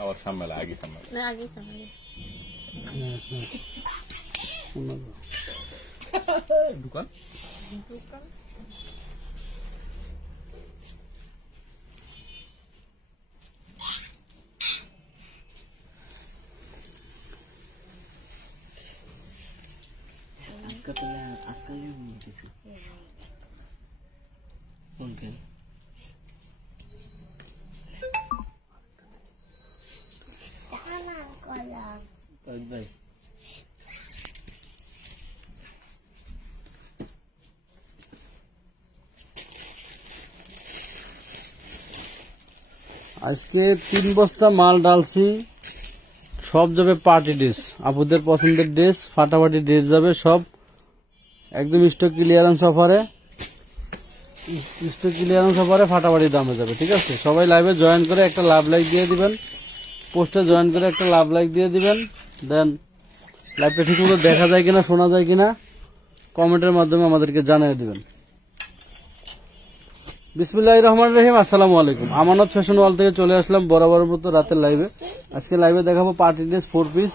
আবার সামনে আগে সামনে না আগে সামনে দোকান দোকান আজকাল কিছু কোনখানে ভাই আজকে 3 বস্তা মাল ডালছি, সব যাবে পার্টি ড্রেস, আপুদের পছন্দের ড্রেস, ফাটাফাটি ড্রেস যাবে সব একদম স্টক ক্লিয়ারেন্স অফারে, ফাটাফাটি দামে যাবে। ঠিক আছে, সবাই লাইভে জয়েন করে একটা লাভ লাইক দিয়ে দিবেন, পোস্টে জয়েন করে একটা লাভ লাইক দিয়ে দিবেন। দেন লাইভটা ঠিক মতো দেখা যায় কিনা, শোনা যায় কিনা কমেন্টের মাধ্যমে আমাদেরকে জানিয়ে দিবেন। বিসমিল্লাহির রহমানির রহিম। আসসালামু আলাইকুম। আমানত ফ্যাশন ওয়াল থেকে চলে আসলাম বরাবরের মতো রাতের লাইভে। আজকে লাইভে দেখাবো পার্টি ড্রেস 4 পিস।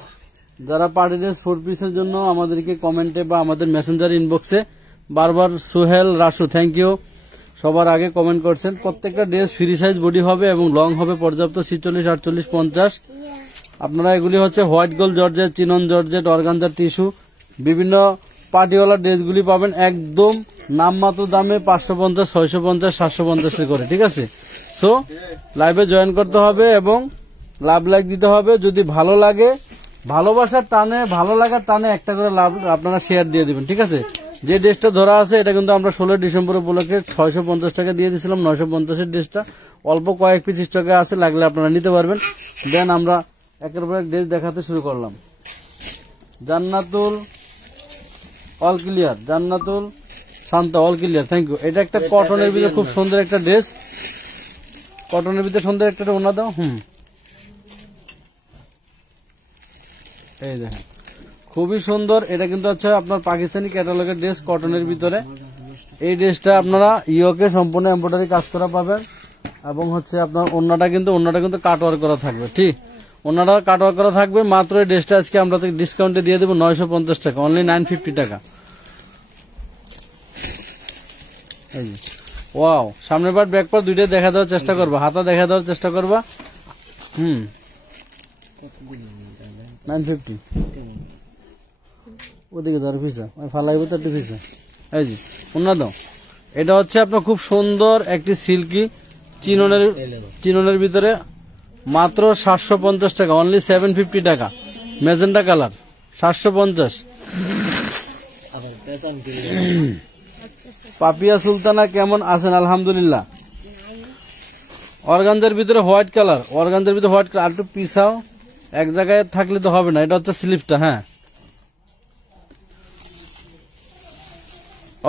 যারা পার্টি ড্রেস 4 পিসের জন্য আমাদেরকে কমেন্টে বা আমাদের মেসেঞ্জার ইনবক্সে বারবার সোহেল, রাসু, থ্যাংক ইউ, সবার আগে কমেন্ট করছেন। প্রত্যেকটা ড্রেস ফ্রি সাইজ বডি হবে এবং লং হবে পর্যাপ্ত 46, 48, 50। আপনারা এগুলি হচ্ছে white gold georgette, chinon georgette, organza tissue, বিভিন্ন পার্টিওয়ালা ড্রেসগুলি পাবেন একদম নামমাত্র দামে 550, 650, 750 করে। ঠিক আছে, সো লাইভে জয়েন করতে হবে এবং লাভ লাইক দিতে হবে। যদি ভালো লাগে, ভালোবাসার টানে, ভালো লাগার টানে একটা করে লাভ আপনারা শেয়ার দিয়ে দিবেন। ঠিক আছে, যে ড্রেসটা ধরা আছে এটা কিন্তু আমরা 16 ডিসেম্বর উপলক্ষে 650 টাকা দিয়ে দিয়েছিলাম। 950 ড্রেসটা অল্প কয়েক পিস স্টকে আছে, লাগলে আপনারা নিতে পারবেন। দেন আমরা একের পর এক ড্রেস দেখাতে শুরু করলাম। Jannatul all clear, Jannatul Shanta all clear, thank you. এটা একটা কটনের ভিতরে খুব সুন্দর একটা ড্রেস, কটনের ভিতরে সুন্দর একটা ওনা দাও। এই দেখেন খুবই সুন্দর। এটা কিন্তু হচ্ছে আপনার পাকিস্তানি ক্যাটালগের ড্রেস কটনের ভিতরে। এই ড্রেসটা আপনারা ইয়োকে সম্পূর্ণ এমব্রয়ডারি কাজ করা পাবেন এবং হচ্ছে আপনার ওন্নাটা কিন্তু কাটওয়ার্ক করা থাকবে। ঠিক, ওন্নাটা কাটওয়ার্ক করা থাকবে। মাত্র এই ড্রেসটা আজকে আমরা ডিসকাউন্টে দিয়ে দেবো 950 টাকা, অনলি 950 টাকা। এই যে ওয়াও, সামনের পার্ট ব্যাক পার্ট দুইটাই দেখা দেওয়ার চেষ্টা করবা, হাতা দেখা দেওয়ার চেষ্টা করবা। 950 ওদিকে ধর পিসা ফালাইব তো একটু পিসা। এই যে ওন্না দাও। এটা হচ্ছে আপনার খুব সুন্দর একটি সিল্কি চিননের ভিতরে মাত্র 750 টাকা, অনলি 750 টাকা। Magenta colour 750। পাপিয়া সুলতানা কেমন আছেন? আলহামদুলিল্লাহ। অর্গানজার ভিতরে হোয়াইট কালার, আর একটু পিছাও, এক জায়গায় থাকলে তো হবে না। এটা হচ্ছে স্লিপটা। হ্যাঁ,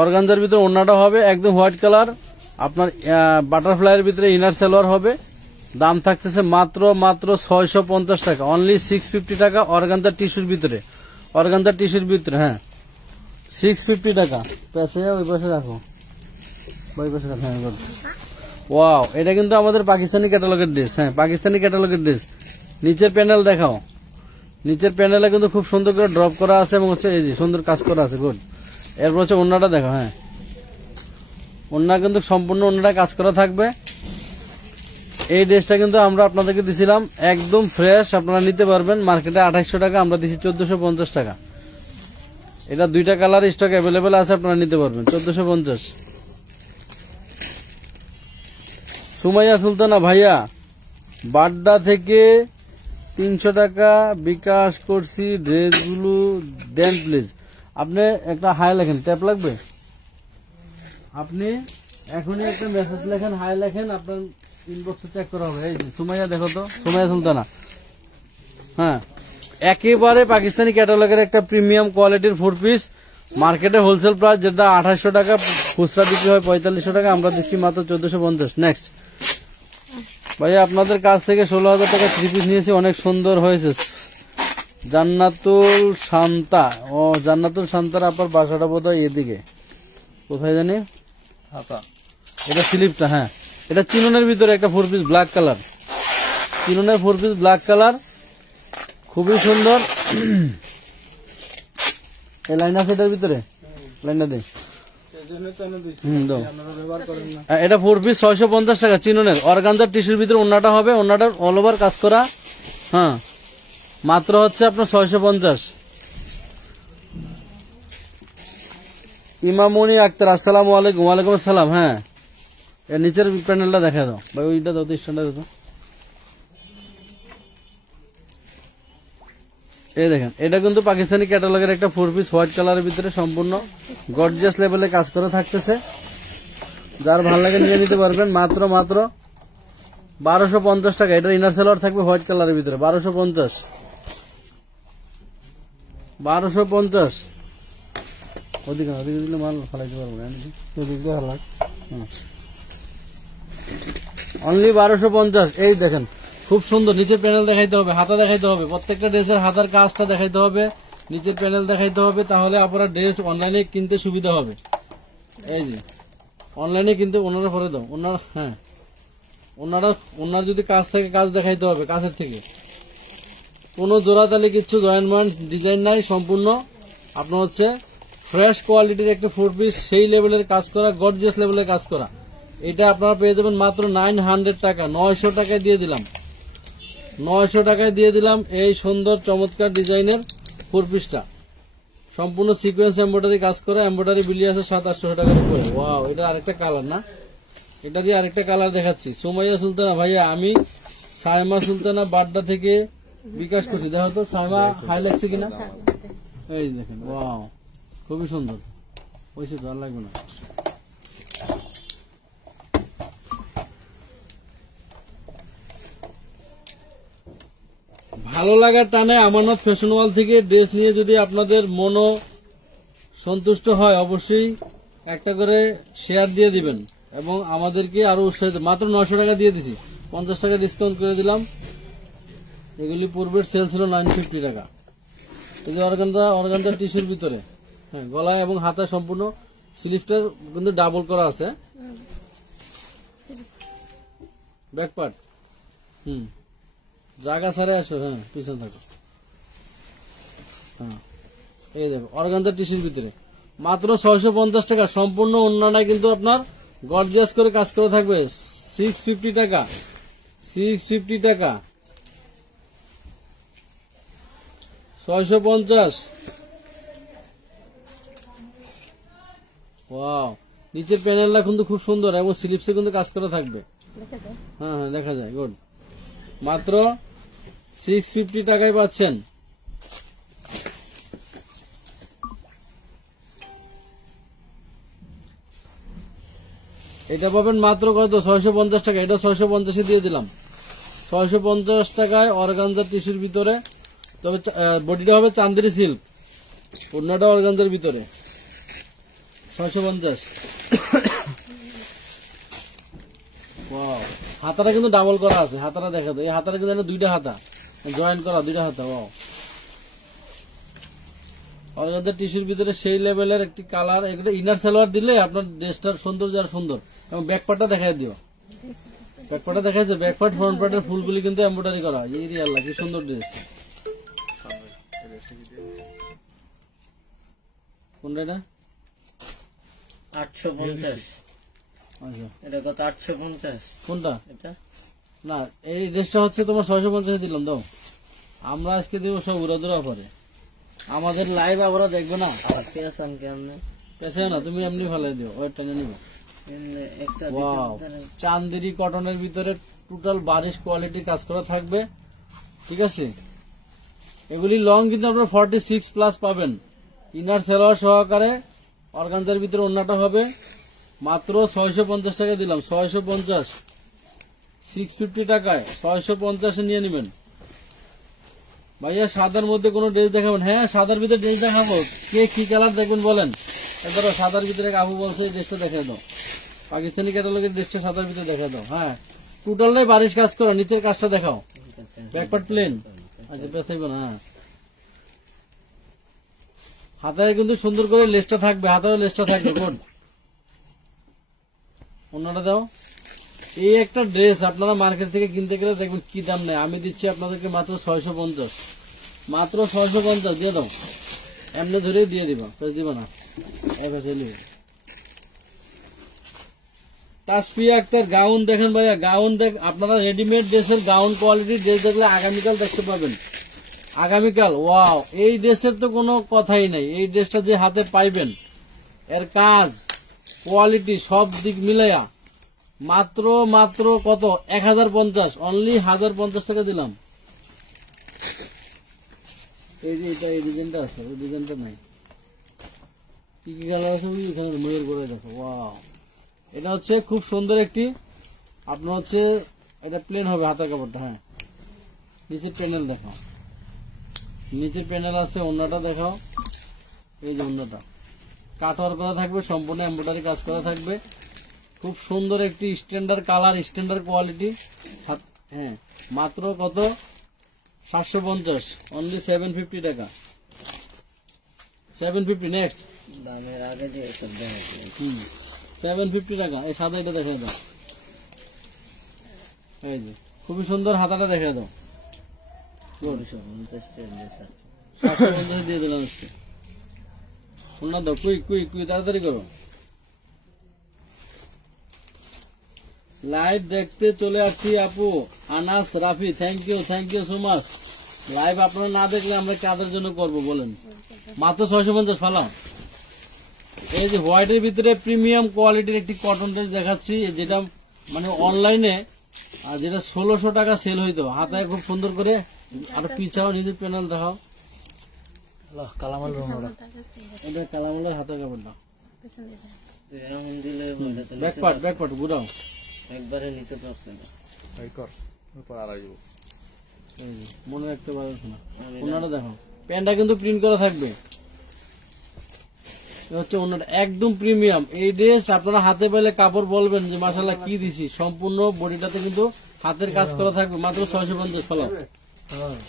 অর্গানজার ভিতরে ওন্নাটা হবে একদম হোয়াইট কালার। আপনার বাটারফ্লাইয়ের ভিতরে ইনার সালোয়ার হবে। দাম থাকতেছে মাত্র 650 টাকা, অনলি 650 টাকা। অর্গানজার টিস্যুর ভিতরে, হ্যাঁ 650 টাকা। পেছে ওই পাশে রাখো, ওই পাশে রাখো। ওয়াও, এটা কিন্তু আমাদের পাকিস্তানি ক্যাটালগের ড্রেস। হ্যাঁ, পাকিস্তানি ক্যাটালগের ড্রেস। নিচের প্যানেল দেখাও, নিচের প্যানেলে কিন্তু খুব সুন্দর করে ড্রপ করা আছে এবং হচ্ছে এই যে সুন্দর কাজ করা আছে। গুড। এরপর হচ্ছে ওন্নাটা দেখো। হ্যাঁ, ওন্না কিন্তু সম্পূর্ণ ওন্নাটা কাজ করা থাকবে। এই ড্রেসটা কিন্তু আমরা আপনাদেরকে দিছিলাম একদম ফ্রেশ, আপনারা নিতে পারবেন মার্কেটে 2800 টাকা, আমরা দিচ্ছি 1450 টাকা। এটা দুইটা কালার স্টক অ্যাভেলেবেল আছে, আপনারা নিতে পারবেন 1450। সুমাইয়া সুলতানা ভাইয়া, বাড্ডা থেকে 300 টাকা বিকাশ করছি, ড্রেসগুলো দেন প্লিজ। আপনি একটা হাই লেখেন, ট্যাপ লাগবে, আপনি এখনই একটা মেসেজ লেখেন, হাই লেখেন, আপনার ইনবক্সে চেক করা হবে। এই যে সুমাইয়া, দেখো তো, সুমাইয়া সুলতানা। হ্যাঁ, একেবারে পাকিস্তানি ক্যাটালগের একটা প্রিমিয়াম কোয়ালিটির 4 পিস। মার্কেটে হোলসেল প্রাইস যেটা 2800 টাকা, খুচরা বিক্রি হয় 4500 টাকা, আমরা দিচ্ছি মাত্র 1450। নেক্সট ভাইয়া, আপনাদের কাছ থেকে 16,000 টাকা 3 পিস নিয়েছি, অনেক সুন্দর হয়েছে। জান্নাতুল শান্তা, ও জান্নাতুল শান্তার আপনার বাসাটা বোধ হয় এদিকে, কোথায় জানি। এটা স্লিপটা। হ্যাঁ, এটা চিননের ভিতরে একটা 4 পিস ব্ল্যাক কালার। চিননের 4 পিস ব্ল্যাক কালার, খুবই সুন্দর। এই লাইন আছে এটার ভিতরে, লাইনটা দে। দাও। এটা 4 পিস 650 টাকা চিননের অর্গানজার টিস্যুর ভিতরে ওন্নাটা হবে, ওন্নাটা অল ওভার কাজ করা। হ্যাঁ, মাত্র হচ্ছে আপনার 650। ইমামুনি আক্তার, আসসালামু আলাইকুম। ওয়ালাইকুম আসসালাম। হ্যাঁ, এর নিচের প্যানেলটা দেখা দাও ভাই, ওইটা দাও তো, স্ট্যান্ডার্ড দাও। এই দেখেন, এটা কিন্তু পাকিস্তানি ক্যাটালগের একটা 4 পিস হোয়াইট কালারের ভিতরে সম্পূর্ণ গর্জিয়াস লেভেলে কাজ করা থাকতেছে। যার ভালো লাগে নিয়ে নিতে পারবেন। মাত্র 1250 টাকা। এটা ইনার সেলোয়ার থাকবে হোয়াইট কালারের ভিতরে, 1250। ওদিকে দিলে মাল ফেলাইতে পারবো না, অনলি 1250। এই দেখেন, খুব সুন্দর। নিচের প্যানেল দেখাইতে হবে, হাতা দেখাইতে হবে, প্রত্যেকটা ড্রেসের হাতার কাজটা দেখাইতে হবে, নিচের প্যানেল দেখাইতে হবে, তাহলে আপনারা ড্রেস অনলাইনে কিনতে সুবিধা হবে। এই যে অনলাইনে কিনতে ওনারা করে দাও, ওনার হ্যাঁ ওনার যদি কাজ থাকে কাজ দেখাইতে হবে, কাছের থেকে কোনো জোড়াতালি কিচ্ছু জয়েন্টমেন্ট ডিজাইন নাই, সম্পূর্ণ আপনার হচ্ছে ফ্রেশ কোয়ালিটির একটা 4 পিস, সেই লেভেলের কাজ করা, গর্জিয়াস লেভেলের কাজ করা। এটা আপনারা পেয়ে যাবেন মাত্র 900 টাকা। 900 টাকায় দিয়ে দিলাম, 900 টাকায় দিয়ে দিলাম এই সুন্দর চমৎকার ডিজাইনের 4 পিসটা, সম্পূর্ণ সিকোয়েন্স এমব্রয়ডারি কাজ করা। এমব্রয়ডারি বিলি আছে 700-800 টাকার উপরে। ওয়াও, এটা আরেকটা কালার না, এটা দিয়ে আরেকটা কালার দেখাচ্ছি। সুমাইয়া সুলতানা ভাইয়া, আমি সাইমা সুলতানা বাড্ডা থেকে বিকাশ করছি, দেখো তো সাইমা হাই লাগছে কিনা। এই দেখেন, ওয়াও, খুবই সুন্দর। ওইসে তো আর লাগবে না। ভালো লাগার টানে আমানত ফ্যাশন ওয়াল থেকে ড্রেস নিয়ে যদি আপনাদের মনও সন্তুষ্ট হয়, অবশ্যই একটা করে শেয়ার দিয়ে দিবেন এবং আমাদেরকে আরো উৎসাহিত। মাত্র 900 টাকা দিয়ে দিছি, 50 টাকা ডিসকাউন্ট করে দিলাম। এগুলি পূর্বের সেল ছিল 950 টাকা। এই যে অর্গানজা টিস্যুর ভিতরে, হ্যাঁ, গলায় এবং হাতায় সম্পূর্ণ স্লিভটার কিন্তু ডাবল করা আছে, ব্যাক পার্ট। জায়গা ছাড়ে আসো, হ্যাঁ, পিছন থাকো। হ্যাঁ, এই দেখো অর্গানজা টিস্যুর ভিতরে মাত্র 650 টাকা। সম্পূর্ণ অন্যটায় কিন্তু আপনার গর্জিয়াস করে কাজ করে থাকবে। 650 টাকা, 650 টাকা, 650। ওয়াও, নিচের প্যানেলটা কিন্তু খুব সুন্দর এবং স্লিপসে কিন্তু কাজ করা থাকবে। হ্যাঁ, দেখা যায়। গুড। মাত্র 650 টাকায় পাচ্ছেন। এটা পাবেন মাত্র কত? 650 টাকা। এটা 650 দিয়ে দিলাম। 650 টাকায় অর্গানজা টিস্যুর ভিতরে, তবে বডিটা হবে চান্দেরি সিল্ক, ওড়নাটা অর্গানজার ভিতরে। 650। ওয়াও, হাতাটা কিন্তু ডাবল করা আছে, হাতাটা দেখা দাও। এই হাতাটা কিন্তু দুইটা হাতা জয়েন করা, দুইটা হাতা। ওয়াও, অর্গানজা টিস্যুর ভিতরে সেই লেভেলের একটি কালার। একটা ইনার সালোয়ার দিলে আপনার ড্রেসটার সৌন্দর্য আর সুন্দর। এবং ব্যাকপার্টটা দেখাই দিও, ব্যাকপার্টটা দেখাইছে, ব্যাকপার্ট ফ্রন্ট পার্টের ফুলগুলি কিন্তু এমব্রয়ডারি করা। এই রে আল্লাহ, কি সুন্দর ড্রেস। কোনটা এটা? 850। আচ্ছা, এটা কত? 850। কোনটা এটা না, এই ড্রেসটা হচ্ছে তোমার 650 দিলাম। দাও, আমরা আজকে দিব সব উড়াদুরা পরে। আমাদের লাইভ আবার দেখবে না, পেছন কেমনে? পেছে না, তুমি এমনি ফেলাই দিও, ওই টেনে নিবে। একটা ওয়াও, চান্দেরি কটনের ভিতরে টোটাল বারিশ কোয়ালিটি কাজ করা থাকবে। ঠিক আছে, এগুলি লং কিন্তু আপনার 46+ পাবেন। ইনার সেলোয়ার সহকারে অর্গানজার ভিতরে ওন্নাটা হবে। মাত্র 650 টাকা দিলাম। 650, 650 টাকায় 650 নিয়ে নেবেন। ভাইয়া সাদার মধ্যে কোনো ড্রেস দেখাবেন? হ্যাঁ, সাদার ভিতরে ড্রেস দেখাবো। কে কি কালার দেখবেন বলেন? এবার সাদার ভিতরে আবু বলছে এই ড্রেসটা দেখে দাও, পাকিস্তানি ক্যাটালগের ড্রেসটা সাদার ভিতরে দেখে দাও। হ্যাঁ, টোটালটাই বারিশ কাজ করো। নিচের কাজটা দেখাও, ব্যাকপার্ট প্লেন। আচ্ছা, পেছাইব না। হ্যাঁ, হাতায় কিন্তু সুন্দর করে লেসটা থাকবে, হাতায় লেসটা থাকবে। কোন অন্যটা দাও, এই একটা ড্রেস আপনারা মার্কেট থেকে কিনতে গেলে দেখবেন কি দাম নেই, আমি দিচ্ছি আপনাদেরকে মাত্র 650, মাত্র 650 দিয়ে দাও, এমনি ধরে দিয়ে দিবা, প্রেস দিবা না। তাসফিয়া আক্তার গাউন দেখেন ভাইয়া, গাউন দেখ, আপনারা রেডিমেড ড্রেসের গাউন কোয়ালিটির ড্রেস দেখলে আগামীকাল দেখতে পাবেন, আগামীকাল। ওয়াও, এই ড্রেসের তো কোনো কথাই নাই, এই ড্রেসটা যে হাতে পাইবেন, এর কাজ কোয়ালিটি সব দিক মিলাইয়া মাত্র মাত্র কত 1050, অনলি 1050 টাকা দিলাম। এই যে এটা এই ডিজাইনটা আছে, ওই ডিজাইনটা নাই, কি কি কালার আছে ওই এখানে ময়ের করে দেখো। ওয়াও, এটা হচ্ছে খুব সুন্দর একটি, আপনার হচ্ছে এটা প্লেন হবে হাতের কাপড়টা। হ্যাঁ, নিচের প্যানেল দেখাও, নিচের প্যানেল আছে, ওন্নাটা দেখাও, এই যে ওন্নাটা কাটওয়ার করা থাকবে, সম্পূর্ণ এমব্রয়ডারি কাজ করা থাকবে, খুব সুন্দর একটি স্ট্যান্ডার্ড কালার, স্ট্যান্ডার্ড কোয়ালিটি। হ্যাঁ, মাত্র কত 750, অনলি 750 টাকা, 750। নেক্সট দামের আগে যে সব দেখাচ্ছি 750 টাকা। এই সাদা এটা দেখে দাও, এই যে খুবই সুন্দর, হাতাটা দেখে দাও, 750 দিয়ে দিলাম আজকে। শোনা দাও, কুইক কুইক কুইক, তাড়াতাড়ি করো। লাইভ দেখতে চলে আসছি আপু Anas Rafi, thank you so much. Live আপনারা না দেখলে আমরা কাদের জন্য করব বলেন? মাত্র 650 ফালাও। এই যে হোয়াইটের ভিতরে প্রিমিয়াম কোয়ালিটির একটি কটন ড্রেস দেখাচ্ছি, যেটা মানে অনলাইনে যেটা 1600 টাকা সেল হইতো, হাতায় খুব সুন্দর করে, আর পিছাও নিজের প্যানেল দেখাও, এটা কালামালের হাতের কাপড়টা, এমন দিলে ব্যাকপার্ট ঘুরাও, একবারে নিচে পড়ছে না। এই কর পর আর আসবো, এই যে, মনে রাখতে পারছো না, ওনাটা দেখো, প্যান্টটা কিন্তু প্রিন্ট করা থাকবে, হচ্ছে ওনাটা একদম প্রিমিয়াম। এই ড্রেস আপনারা হাতে পেলে কাপড় বলবেন যে মাশাআল্লাহ কি দিছি, সম্পূর্ণ বডিটাতে কিন্তু হাতের কাজ করা থাকবে, মাত্র 650 ফেলাও।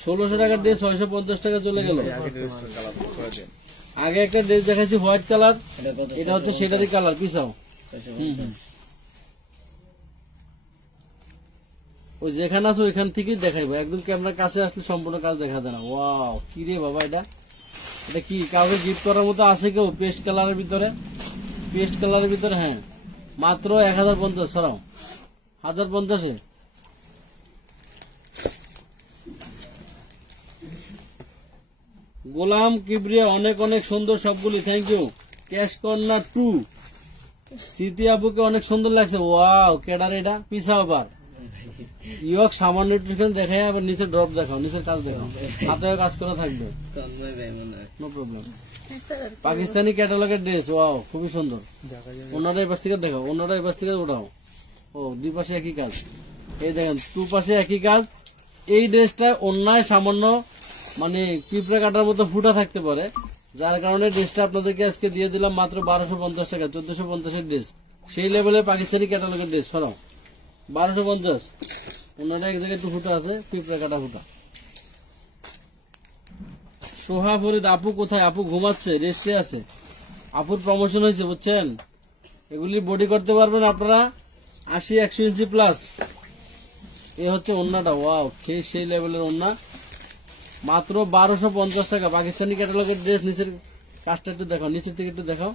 1600 টাকার ড্রেস 650 টাকা চলে গেল। আগে একটা ড্রেস দেখাচ্ছি হোয়াইট কালার, এটা হচ্ছে সেটারই কালার, পিছাও, ওই যেখানে আছো ওইখান থেকেই দেখাইবো, একদম ক্যামেরার কাছে আসলে সম্পূর্ণ কাজ দেখা যায় না। ওয়াও, কি রে বাবা, এটা এটা কি কাউকে গিফট করার মতো আছে কেউ? পেস্ট কালারের ভিতরে, পেস্ট কালারের ভিতরে, হ্যাঁ, মাত্র 1050, সরাও 1050-এ। গোলাম কিবরিয়া অনেক অনেক সুন্দর সবগুলি, থ্যাংক ইউ। ক্যাশ কর্নার 2 স্মৃতি আপুকে অনেক সুন্দর লাগছে। ওয়াও, কেডার এটা, পিছাও আবার, ইয়ক সামান্য দেখাই, আবার নিচে ড্রপ দেখাও, নিচের কাজ দেখাও, হাতে কাজ করা থাকবে, নো প্রবলেম। পাকিস্তানি ক্যাটালগের ড্রেস, ওয়াও খুবই সুন্দর। ওনারা এই পাশ থেকে দেখাও, ওনারা এই পাশ থেকে উঠাও, ও দুই পাশে একই কাজ, এই দেখেন দু পাশে একই কাজ। এই ড্রেসটা অন্যায় সামান্য মানে পিঁপড়া কাটার মতো ফুটা থাকতে পারে, যার কারণে ড্রেসটা আপনাদেরকে আজকে দিয়ে দিলাম মাত্র 1250 টাকা, 1450-এর ড্রেস, সেই লেভেলে পাকিস্তানি ক্যাটালগের ড্রেস, সরাও 1250। ওনারা এক জায়গায় একটু ফুটা আছে, পিঁপড়া কাটা ফুটা। সোহা ফরিদ আপু কোথায়? আপু ঘুমাচ্ছে, রেস্টে আছে, আপুর প্রমোশন হয়েছে বুঝছেন। এগুলি বডি করতে পারবেন আপনারা 80-100 ইঞ্চি প্লাস। এ হচ্ছে ওন্নাটা, ওয়াও সেই লেভেলের ওন্না, মাত্র 1250 টাকা, পাকিস্তানি ক্যাটালগের ড্রেস। নিচের কাজটা একটু দেখাও, নিচের থেকে একটু দেখাও,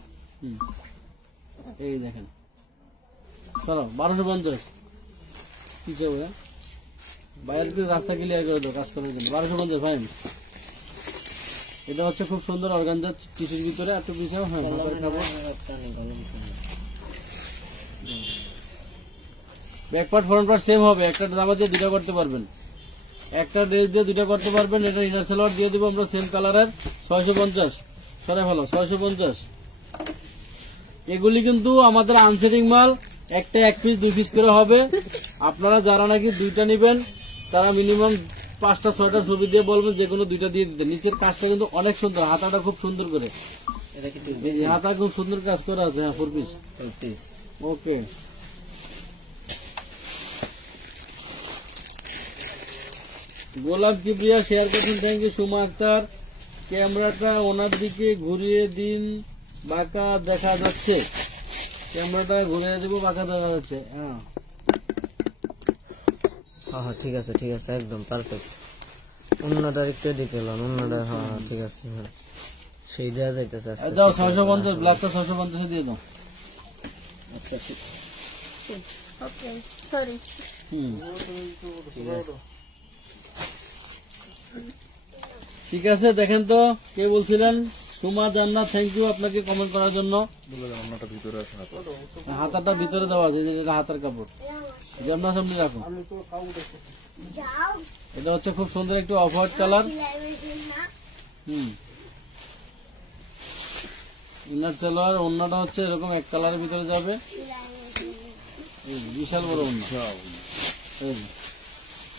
এই দেখেন, চলো 1250 কি চাও বাইরে রাস্তা ক্লিয়ার করে দাও কাজ করার জন্য, 1250 ভাই। এটা হচ্ছে খুব সুন্দর অর্গানজা টিস্যুর ভিতরে, একটু পিছাও, হ্যাঁ back part front part same হবে, একটা জামা দিয়ে দুটা করতে পারবেন, একটা ড্রেস দিয়ে দুটা করতে পারবেন। এটা ইনার সালোয়ার দিয়ে দিব আমরা সেম কালারের, 650, সরে ভালো 650। এগুলি কিন্তু আমাদের আনসেটিং মাল, একটা 1 পিস 2 পিস করে হবে। আপনারা যারা নাকি দুইটা নিবেন তারা মিনিমাম 5টা-6টা ছবি দিয়ে বলবেন যে কোনো দুইটা দিয়ে দিতে। নিচের কাজটা কিন্তু অনেক সুন্দর, হাতাটা খুব সুন্দর করে, হাতা খুব সুন্দর কাজ করা আছে। হ্যাঁ 4 পিস, ওকে। গোলাপ কিবরিয়া শেয়ার করছেন, থ্যাংক ইউ। সুমা আক্তার ক্যামেরাটা ওনার দিকে ঘুরিয়ে দিন, বাঁকা দেখা যাচ্ছে, ক্যামেরাটা ঘুরিয়ে দেবো, বাঁকা দেখা যাচ্ছে। হ্যাঁ হ্যাঁ ঠিক আছে একদম পারফেক্ট। অন্যটা একটু দিতে হলাম, অন্যটা হ্যাঁ ঠিক আছে, হ্যাঁ সেই দেওয়া যাইতেছে আজকে। দাও 650, ব্ল্যাকটা 650 দিয়ে দাও। আচ্ছা ঠিক ওকে সরি। ঠিক আছে, দেখেন তো কে বলছিলেন? সুমা জান্নাত, থ্যাংক ইউ আপনাকে কমেন্ট করার জন্য। অন্যটা ভিতরে আছে হাতে। হাতাটা ভিতরে দেওয়া আছে, এটা হাতার কাপড়, জামনা সামনে রাখো। এটা হচ্ছে খুব সুন্দর একটু off white colour. Inner salwar, অন্যটা হচ্ছে এরকম এক কালারের ভিতরে যাবে, বিশাল বড় অন্য।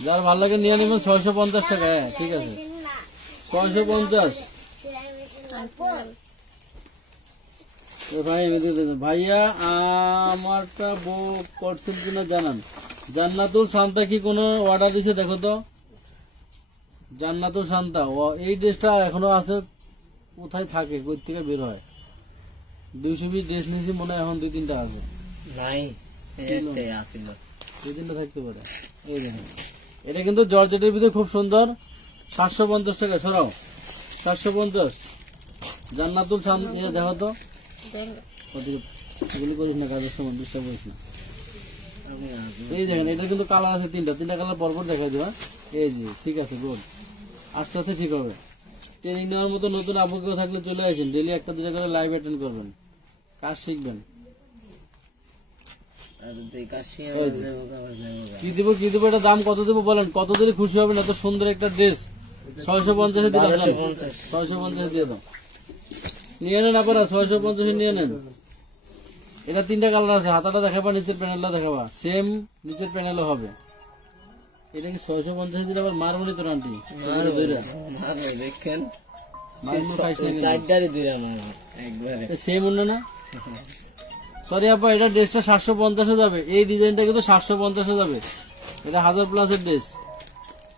যার ভালো লাগে নিয়ে নেবেন, 650 টাকা। হ্যাঁ ঠিক আছে, 650। ভাইয়া আমারটা বউ করছেন কিনা জানান। জান্নাতুল শান্তা কি কোনো অর্ডার দিছে দেখো তো। জান্নাতুল শান্তা, এই ড্রেসটা এখনো আছে, কোথায় থাকে, কই থেকে বের হয়? 220 ড্রেস নিয়েছি মনে হয়, এখন 2-3টা আছে, নাই একটাই আসিল, 2-3টা থাকতে পারে। এই দেখেন, এটা কিন্তু জর্জেটের ভিতরে খুব সুন্দর। 750 টাকা, সরাও 750। জান্নাতুল শান্তা দেখো তো, গুলি করিস না, কাজের সময় ডিস্টার্ব করিস না। এই দেখেন, এটা কিন্তু কালার আছে 3টা কালার পরপর দেখা দিবা। এই যে ঠিক আছে, গুড, আস্তে আস্তে ঠিক হবে। ট্রেনিং নেওয়ার মতো নতুন আবু কেউ থাকলে চলে আসেন, ডেলি 1-2 করে লাইভ অ্যাটেন্ড করবেন, কাজ শিখবেন। কি দিব এটা দাম কত দেবো বলেন, কত দিলে খুশি হবেন? এত সুন্দর একটা ড্রেস 650 দিলাম, 650 দিয়ে দাও, নিয়ে নেন আপনারা, 650 নিয়ে নেন। এটা 3টা কালার আছে, হাতাটা দেখাবা, নিচের প্যানেলটা দেখাবা, সেম নিচের প্যানেলও হবে। এটা কি 650 দিলে আবার মারবনি তো আন্টি? দেখেন সেম অন্য না, সরি আপা, এটা ড্রেসটা 750 যাবে, এই ডিজাইনটা কিন্তু 750 যাবে। এটা 1000+ ড্রেস,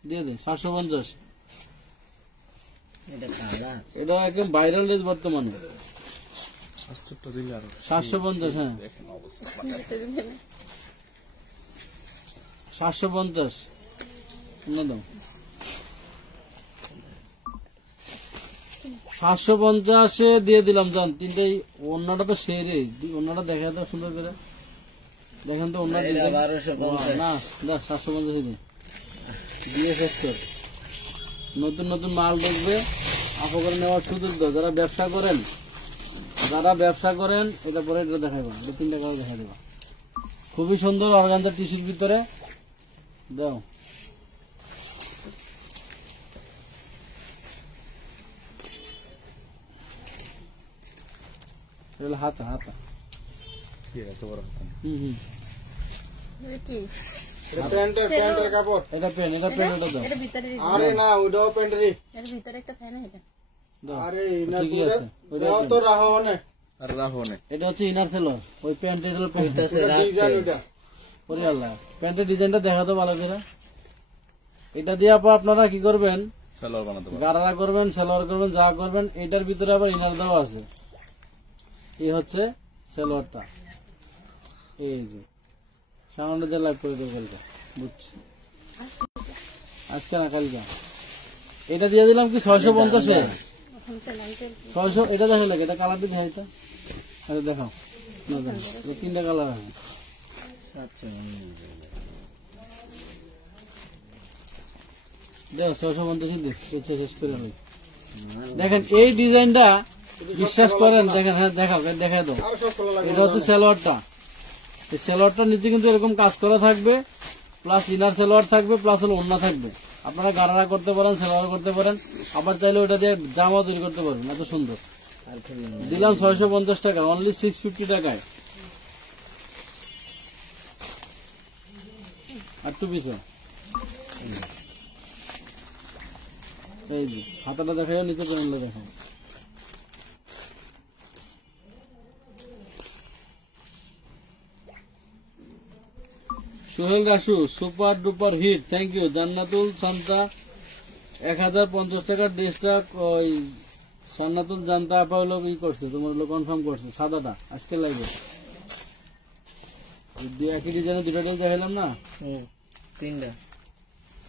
দিয়ে দে 750। এটা একদম ভাইরাল ড্রেস বর্তমানে, 750। হ্যাঁ 750 দাও, 750 দিয়ে দিলাম। যান 3টাই, অন্যটা তো সেরে, অন্যটা দেখা দাও সুন্দর করে, দেখেন তো অন্য না, 750 দিয়ে শেষ কর। নতুন নতুন মাল দেখবে, আশা করে নেওয়ার সুযোগ দাও। যারা ব্যবসা করেন, এটা পরে এটা দেখাইবা, 3টা কালার দেখা দেবা, খুবই সুন্দর অর্গানজার টিস্যুর ভিতরে দাও। হাতা কি এত বড় হাতা? কি প্যান্টের কাপড়, এটা প্যান্ট, এটা দাও। এর ভিতরে আরে না ওটাও প্যান্টেরই, এর ভিতরে একটা ফ্যান আছে, দাও, আরে না ঠিকই আছে, ওটাও তো রাখা হয় আর রাখো না, এটা হচ্ছে ইনার সেলর, ওই প্যান্টের প্যান্ট। ডিজাইন ওটা। ওরে আল্লাহ, প্যান্টের ডিজাইনটা দেখা তো ভালো করে। এটা দিয়ে আপনারা কি করবেন, সালোয়ার বানাতে পারো। গারারা করবেন, সালোয়ার করবেন, যা করবেন। এটার ভিতরে আবার ইনার দেওয়া আছে। এই হচ্ছে সালোয়ারটা, এই যে সামনে দিয়ে লাইভ করে দেবো কালকে, বুঝছি, আজকে না কালকে। এটা দিয়ে দিলাম কি 650-এ, 600। এটা দেখা লাগে, এটা কালারটি দেখাই তো, আরে দেখাও, 3টা কালার আছে। দেখো 650 শেষ করে হবে। দেখেন এই ডিজাইনটা, বিশ্বাস করেন, দেখেন, হ্যাঁ দেখাও, দেখা দাও। এটা হচ্ছে সালোয়ারটা, এই সালোয়ারটার নিচে কিন্তু এরকম কাজ করা থাকবে, প্লাস ইনার সালোয়ার থাকবে, প্লাস হলো ওড়না থাকবে। আপনারা গারারা করতে পারেন, সালোয়ার করতে পারেন, আবার চাইলে ওটা দিয়ে জামা তৈরি করতে পারবেন। এত সুন্দর দিলাম 650 টাকা, অনলি 650 টাকায়। আর 2 পিস এই যে হাতাটা দেখাই, নিচে প্যানেলটা দেখাও। Sohel Rasu, super duper hit, thank you. Jannatul Shanta 1050 টাকার ড্রেসটা, ওই জান্নাতুল জান্তা আপা হলো ই করছে, তোমার হলো কনফার্ম করছে, সাদাটা আজকে লাগবে। একই ডিজাইনে 2টা ড্রেস দেখাইলাম না, 3টা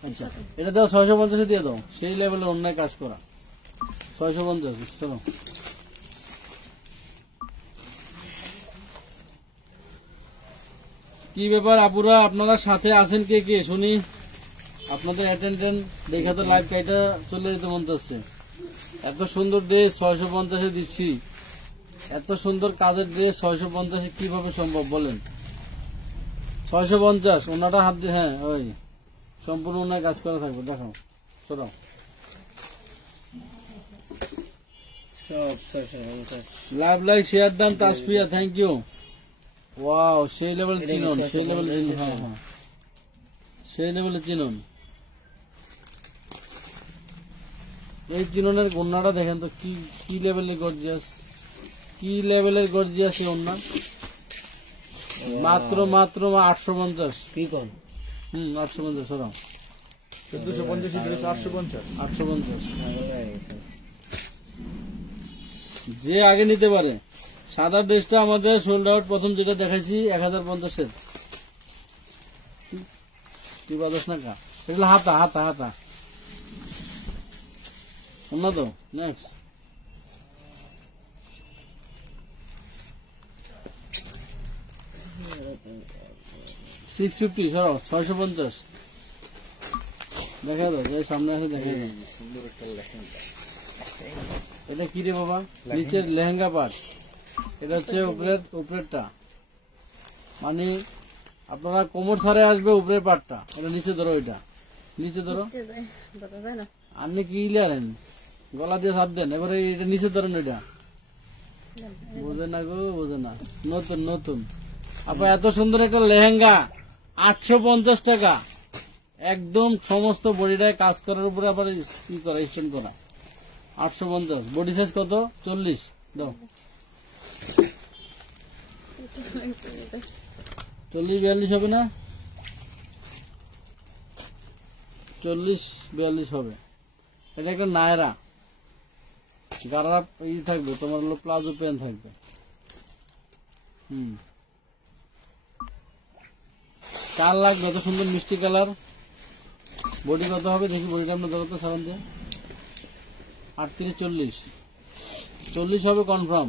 আচ্ছা এটা দাও 650 দিয়ে দাও, সেই লেভেলে অন্যায় কাজ করা। 650 চলো। কি ব্যাপার আপুরা, আপনারা সাথে আছেন কে কে শুনি? আপনাদের অ্যাটেন্ডেন্ট দেখে তো লাইভ কাইটা চলে যেতে মন চাচ্ছে। এত সুন্দর ড্রেস 650 দিচ্ছি, এত সুন্দর কাজের ড্রেস 650 কিভাবে সম্ভব বলেন? 650 ওনাটা হাত দিয়ে, হ্যাঁ ওই সম্পূর্ণ ওনার কাজ করা থাকবে। দেখাও, সরাও। সব 650। Love like share done Tasfia, thank you. Wow, সেই লেভেল চিনুন, সেই লেভেল, হ্যাঁ হ্যাঁ সেই লেভেলে চিনুন। এই চিননের ওন্নাটা দেখেন তো কি কি লেভেলের গর্জিয়াস, কি লেভেলের গর্জিয়াস এই ওন্না। মাত্র মাত্র 850। কি কোন? 850 সরাও। 1450 ড্রেস 850। 850 ভালো লাগছে। যে আগে নিতে পারে। সাদা ড্রেসটা আমাদের সোল্ড আউট, প্রথম যেটা দেখাইছি 1050-এর। তুই বাদাস না কা, এটা হাতা হাতা হাতা না তো। নেক্সট 650 সরাও। 650 দেখা দাও, যে সামনে আছে দেখা দাও। সুন্দর একটা লেহেঙ্গা। এটা কি রে বাবা? নিচের লেহেঙ্গা পাট, এটা হচ্ছে উপরেরটা, মানে আপনারা কোমর ছাড়ে আসবে উপরের পাটটা, এটা নিচে ধরো, এটা নিচে ধরো। বলা যায় না। আপনি কি ইলারেন গলা দিয়ে চাপ দেন, এবারে এটা নিচে ধরেন, এটা বোঝে না গো, বোঝে না। নতুন নতুন আপনার এত সুন্দর একটা লেহেঙ্গা 850 টাকা, একদম সমস্ত বডিটায় কাজ করার উপরে আবার কি করা, স্টোন করা। 850। বডি সাইজ কত? 40 দাও। 40-42 হবে না? 40-42 হবে। এটা একটা নায়রা, গাড়া ই থাকবে, তোমার হলো প্লাজো প্যান্ট থাকবে। কার লাগবে? এত সুন্দর মিষ্টি কালার। বডি কত হবে দেখি, বডিটা আপনার ধরো তো সারান দিয়ে। 38-40 হবে কনফার্ম,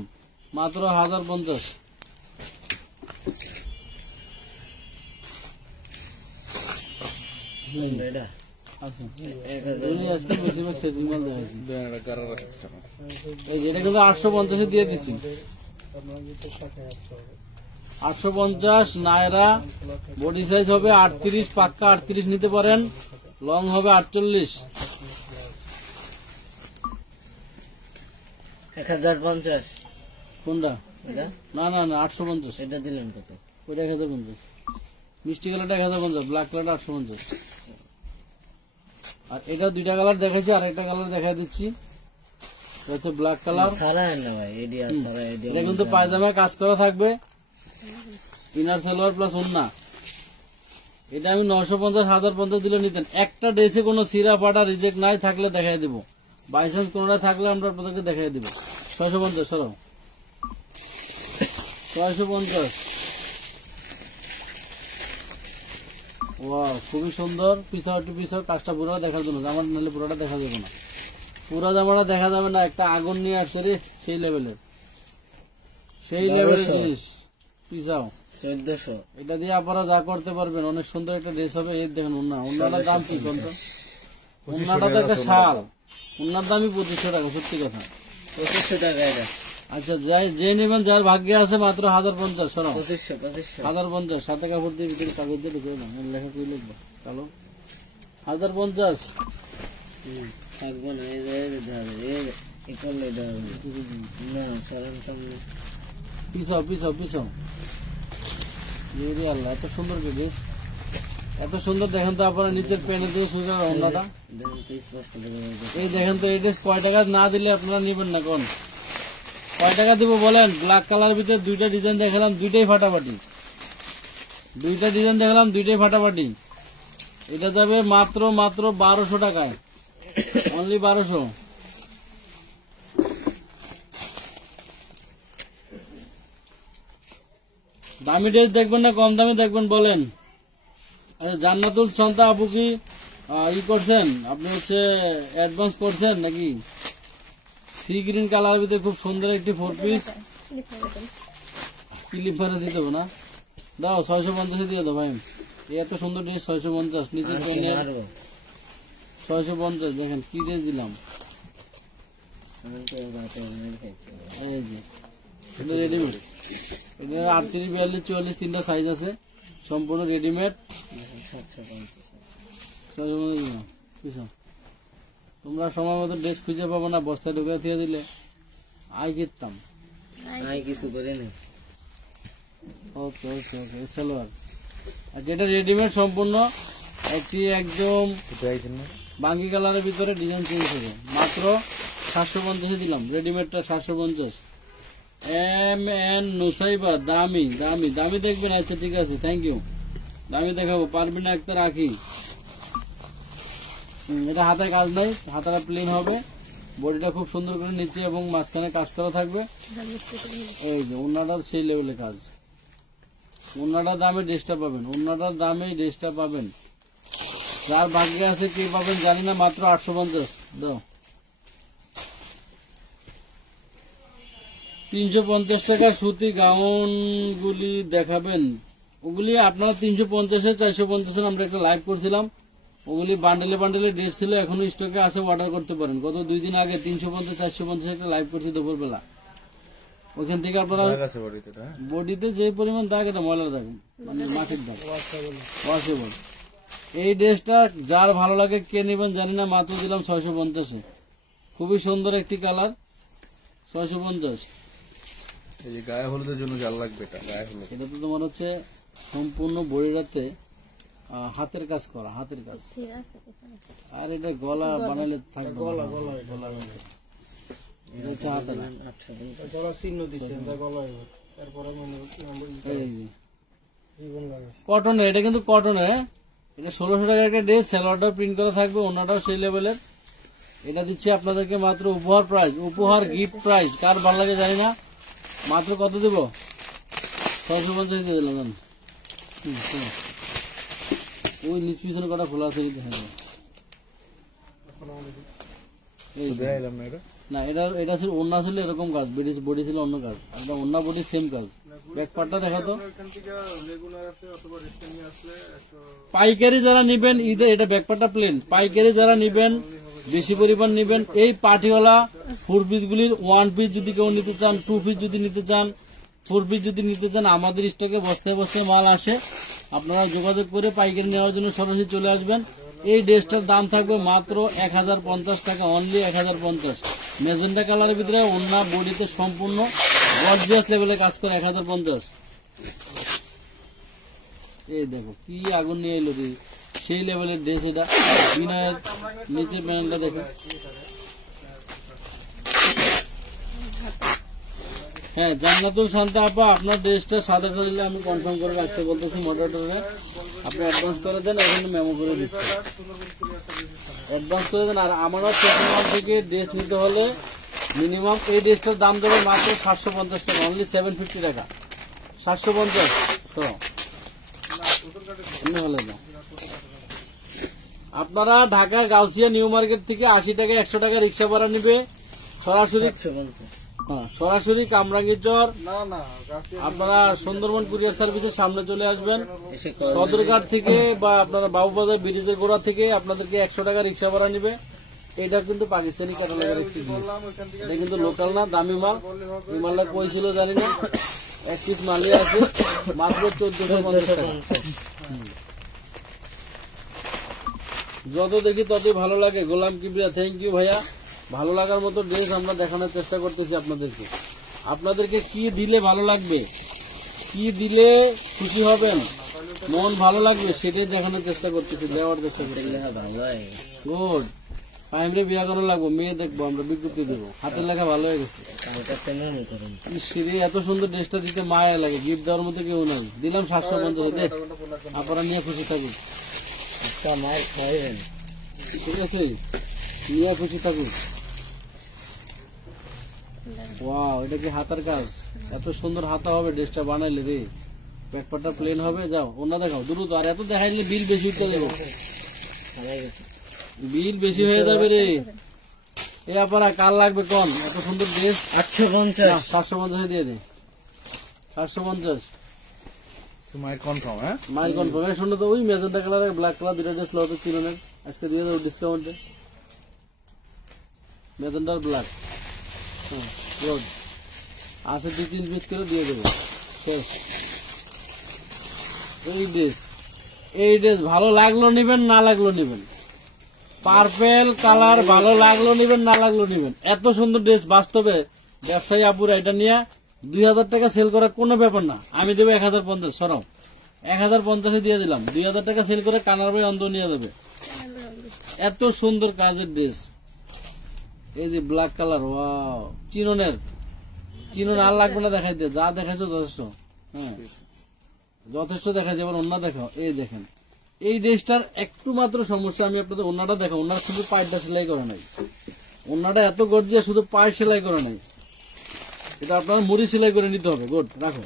মাত্র 1050। এটা আচ্ছা, 1000। উনি আজকে বেশিরভাগ সেটিং মাল দেখাইছি। এটা গারা রাখছে কেন? এই যেটা কিন্তু 850 দিয়ে দিচ্ছি। 850 নায়রা, বডি সাইজ হবে 38, পাক্কা 38 নিতে পারেন, লং হবে 48। 1050। কোনটা? এটা না না না 850। এটা দিলেন কত? ওইটা 1050। মিষ্টি কালারটা 1050, ব্ল্যাক কালারটা 850। আর এটা দুইটা কালার দেখাইছি, আর একটা কালার দেখাই দিচ্ছি, এটা হচ্ছে ব্ল্যাক কালার। সারা না ভাই, এডিয়া সারা এডিয়া। এটা কিন্তু পায়জামায় কাজ করা থাকবে, ইনার সালোয়ার প্লাস ওন্না। এটা আমি 950, 1050 দিলে নিতেন। একটা ড্রেসে কোনো সিরা ফাটা রিজেক্ট নাই, থাকলে দেখাই দিব। বাই চান্স কোনটা থাকলে আমরা আপনাদেরকে দেখাই দিব। 650 সরাও। 650। ওয়াও, খুবই সুন্দর। পিছাও টু পিছাও, কাজটা পুরো দেখার জন্য, জামাটা নিলে পুরোটা দেখা যাবে না, পুরো জামাটা দেখা যাবে না। একটা আগুন নিয়ে আসছে রে, সেই লেভেলের, সেই লেভেলের জিনিস। পিছাও 1400। এটা দিয়ে আপনারা যা করতে পারবেন, অনেক সুন্দর একটা ড্রেস হবে। এই দেখেন ওন্না, ওন্নাটার দাম কি কোনটা? ওন্নাটা তো একটা শাল, ওন্নার দামই 2500 টাকা। সত্যি কথা, 2500 টাকা এটা। আচ্ছা, যে নেবেন, যার ভাগ্যে আছে, মাত্র 1050 সরাও। 2500। 1050 সাথে কাপড় দিয়ে ভিতরে কাগজ দিয়ে ঢুকে দাম, লেখা কি লিখবো কালো। 1050 থাকবো না, এই যে এই করলে এটা না সারান সামনে। পিছাও পিছাও পিছাও। আল্লাহ, এত সুন্দর ড্রেস, এত সুন্দর। দেখেন তো আপনারা নিচের প্যান্টের দিকে সুন্দর ওন্নাটা, দেখুন তো স্পষ্ট দেখা যায়। এই দেখেন তো। এই ড্রেস কয় টাকা না দিলে আপনারা নিবেন না? কোন কয় টাকা দিব বলেন? ব্ল্যাক কালার ভিতরে দুইটা ডিজাইন দেখালাম, দুইটাই ফাটাফাটি। দুইটা ডিজাইন দেখালাম, দুইটাই ফাটাফাটি। এটা যাবে মাত্র মাত্র 1200 টাকায়, অনলি 1200। দামি ড্রেস দেখবেন না কম দামে দেখবেন বলেন? আচ্ছা, জান্নাতুল সন্তা আপু কি ই করছেন আপনি হচ্ছে অ্যাডভান্স করছেন নাকি? সি গ্রিন কালার ভিতরে খুব সুন্দর একটি 4 পিস ক্লিপারে দিতে হবে না, দাও 650 দিয়ে দাও ভাই। এত সুন্দর ড্রেস 650, নিচের প্যান্ট 650। দেখেন কি ড্রেস দিলাম, এই যে এটা রেডিমেড। এটা 38, 42, 44 তিনটা সাইজ আছে, সম্পূর্ণ রেডিমেড। তোমরা সময় মতো ড্রেস খুঁজে পাবো না, বস্তায় ঢুকে দিয়ে দিলে আই কিনতাম। কিছু করে নেই। ওকে ওকে ওকে, সালোয়ার। আর যেটা রেডিমেড সম্পূর্ণ একটি একদম বাঙ্গি কালারের ভিতরে ডিজাইন চেঞ্জ হবে, মাত্র 750 দিলাম। রেডিমেডটা 750। এম এন নুসাইবা, দামি দামি দামি দেখবেন। আচ্ছা ঠিক আছে, থ্যাংক ইউ। দামি দেখাবো, পারবেন না একটা রাখি। এটা হাতের কাজ নাই, হাতাটা প্লেন হবে, বডিটা খুব সুন্দর করে নিচে এবং মাঝখানে কাজ করা থাকবে। এই যে ওন্নাটার সেই লেভেলে কাজ, ওন্নাটার দামে ড্রেসটা পাবেন, ওন্নাটার দামে ড্রেসটা পাবেন। যার ভাগ্যে আছে কি পাবেন জানি না, মাত্র 850 দাও। 350 টাকা সুতি গাউন গুলি দেখাবেন, ওগুলি আপনারা 350-এ 450-এর আমরা একটা লাইভ করছিলাম, ওগুলি বান্ডেলে বান্ডেলে ড্রেস ছিল, এখনো স্টকে আছে, অর্ডার করতে পারেন। গত 2 দিন আগে 350-450 একটা লাইভ করছি দুপুরবেলা, ওইখান থেকে আপনারা বডিতে যে পরিমাণ দাগ, এটা ময়লার দাগ, মানে মাটির দাগ, ওয়াশেবল। এই ড্রেসটা যার ভালো লাগে কে নেবেন জানি না, মাত্র দিলাম 650-এ। খুবই সুন্দর একটি কালার, 650। এই যে গায়ে হলুদের জন্য জাল লাগবে, এটা গায়ে হলুদ। এটা তো তোমার হচ্ছে সম্পূর্ণ বডিটাতে হাতের কাজ করা, হাতের কাজ। আর এটা গলা বানালে থাকবে, গলা গলা গলা এটা হচ্ছে হাতে না, গলা চিহ্ন দিছে, গলায় তারপরে কটনের। এটা কিন্তু কটনের, এটা 1600 টাকার একটা ড্রেস, সালোয়ারটাও প্রিন্ট করা থাকবে, ওনাটাও সেই লেভেলের। এটা দিচ্ছি আপনাদেরকে মাত্র উপহার প্রাইস, উপহার গিফট প্রাইস। কার ভালো লাগে জানি না, মাত্র কত দেব? 650 দিয়ে দিলাম। ওই নিচ পিছনে কটা খোলা আছে না, এটা ছিল ওন্না, ছিল এরকম কাজ, বডি ছিল অন্য কাজ, একদম ওন্না বডি সেম কাজ। ব্যাক পার্টটা দেখাতো। পাইকারি যারা নিবেন ঈদে, এটা ব্যাক পার্টটা প্লেন, পাইকারি যারা নিবেন বেশি পরিমাণ নিবেন, এই পার্টিওয়ালা 4 পিস গুলির 1 পিস যদি কেউ নিতে চান, 2 পিস যদি নিতে চান, 4 পিস যদি নিতে চান, আমাদের স্টকে বস্তায় বস্তায় মাল আসে। আপনারা যোগাযোগ করে পাইকারি নেওয়ার জন্য সরাসরি চলে আসবেন। এই ড্রেসটার দাম থাকবে মাত্র 1050 টাকা, অনলি 1050। মেজেন্টা কালারের ভিতরে ওন্না বডিতে সম্পূর্ণ গর্জিয়াস লেভেলে কাজ করে, 1050। এই দেখো কি আগুন নিয়ে এলো রে, সেই লেভেলের ড্রেস এটা। বিনয়ের নিচে প্যান্টটা দেখো, হ্যাঁ জান্নাতুল শান্তা আপা, আপনার ড্রেসটা সাদাটা দিলে আমি কনফার্ম করে রাখতে বলতেছি মডারেটরে। আপনি অ্যাডভান্স করে দেন, এখানে মেমো করে দিচ্ছি, অ্যাডভান্স করে দেন। আর আমারও চেতনার থেকে ড্রেস নিতে হলে মিনিমাম এই ড্রেসটার দাম দেবে মাত্র 750 টাকা, অনলি 750 টাকা, 750। আপনারা ঢাকা গাউসিয়া নিউ মার্কেট থেকে 80 টাকা 100 টাকা রিক্সা ভাড়া নিবে, সরাসরি সরাসরি কামরাঙ্গীরচর, আপনারা সুন্দরবন কুরিয়ার সার্ভিসের সামনে চলে আসবেন। সদরঘাট থেকে বা আপনারা বাবুবাজার ব্রিজের গোড়া থেকে আপনাদেরকে 100 টাকা রিক্সা ভাড়া নিবে। এটা কিন্তু পাকিস্তানি ক্যাটালগের একটি জিনিস, এটা কিন্তু লোকাল না, দামি মাল। এই মালটা কই ছিল জানি না, 1 পিস মালই আছে, মাত্র 1450 টাকা। যত দেখি ততই ভালো লাগে। গোলাম কিবরিয়া, থ্যাংক ইউ ভাইয়া। ভালো লাগার মতো ড্রেস আমরা দেখানোর চেষ্টা করতেছি আপনাদেরকে। আপনাদেরকে কি দিলে ভালো লাগবে, কি দিলে খুশি হবেন, মন ভালো লাগবে, সেটাই দেখানোর চেষ্টা করতেছি, দেওয়ার চেষ্টা করতেছি। গুড, প্রাইমারি বিয়া করা লাগবো, মেয়ে দেখবো, আমরা বিজ্ঞপ্তি দেবো। হাতের লেখা ভালো হয়ে গেছে। এত সুন্দর ড্রেসটা দিতে মায়া লাগে, গিফট দেওয়ার মতো কেউ নাই। দিলাম 750। দেখ আপনারা নিয়ে খুশি থাকুন, ঠিক আছে, নিয়ে খুশি থাকুন। ওয়াও, এটা কি হাতার কাজ, এত সুন্দর হাতা হবে ড্রেসটা বানাইলে রে। ব্যাকপার্টটা প্লেন হবে। যাও ওনা দেখাও দ্রুত, আর এত দেখাইলে বিল বেশি উঠতে দেবো। হারাই গেছে। বিল বেশি হয়ে যাবে রে। এ আপনারা কার লাগবে কোন? এত সুন্দর ড্রেস 850 750 দিয়ে দে। 750 মায়ের কনফার্ম হ্যাঁ মাই কনফার্মেশন তো ওই ম্যাজেন্টা কালার আর ব্ল্যাক কালার দুটো ড্রেস লবে চিনোনের আজকে দিয়ে দাও ডিসকাউন্টে। ম্যাজেন্টা আর ব্ল্যাক গুড আছে 2-3 পিস করে দিয়ে দেবো শেষ। এই ড্রেস ভালো লাগলো নিবেন, না লাগলো নিবেন। পার্পেল কালার ভালো লাগলো নিবেন, না লাগলো নিবেন। এত সুন্দর ড্রেস বাস্তবে ব্যবসায়ী আপুরা এটা নিয়ে 2000 টাকা সেল করার কোনো ব্যাপার না। আমি দেবো 1050 সরম 1050 দিয়ে দিলাম। 2000 টাকা সেল করে কানার ভাই অন্ধ নিয়ে যাবে। এত সুন্দর কাজের ড্রেস। এই যে ব্ল্যাক কালার ওয়াও চিনোনের চিনোন আর লাগবে না দেখাইতে, যা দেখাইছো যথেষ্ট। হ্যাঁ যথেষ্ট দেখাইছে। এবার ওন্না দেখাও। এই দেখেন এই ড্রেসটার একটু মাত্র সমস্যা, আমি আপনাদের ওন্নাটা দেখো। ওন্নার শুধু পায়েরটা সেলাই করে নাই, ওন্নাটা এত গর্জিয়া শুধু পায়ের সেলাই করে নাই। এটা আপনার মুড়ি সেলাই করে নিতে হবে। গুড রাখো।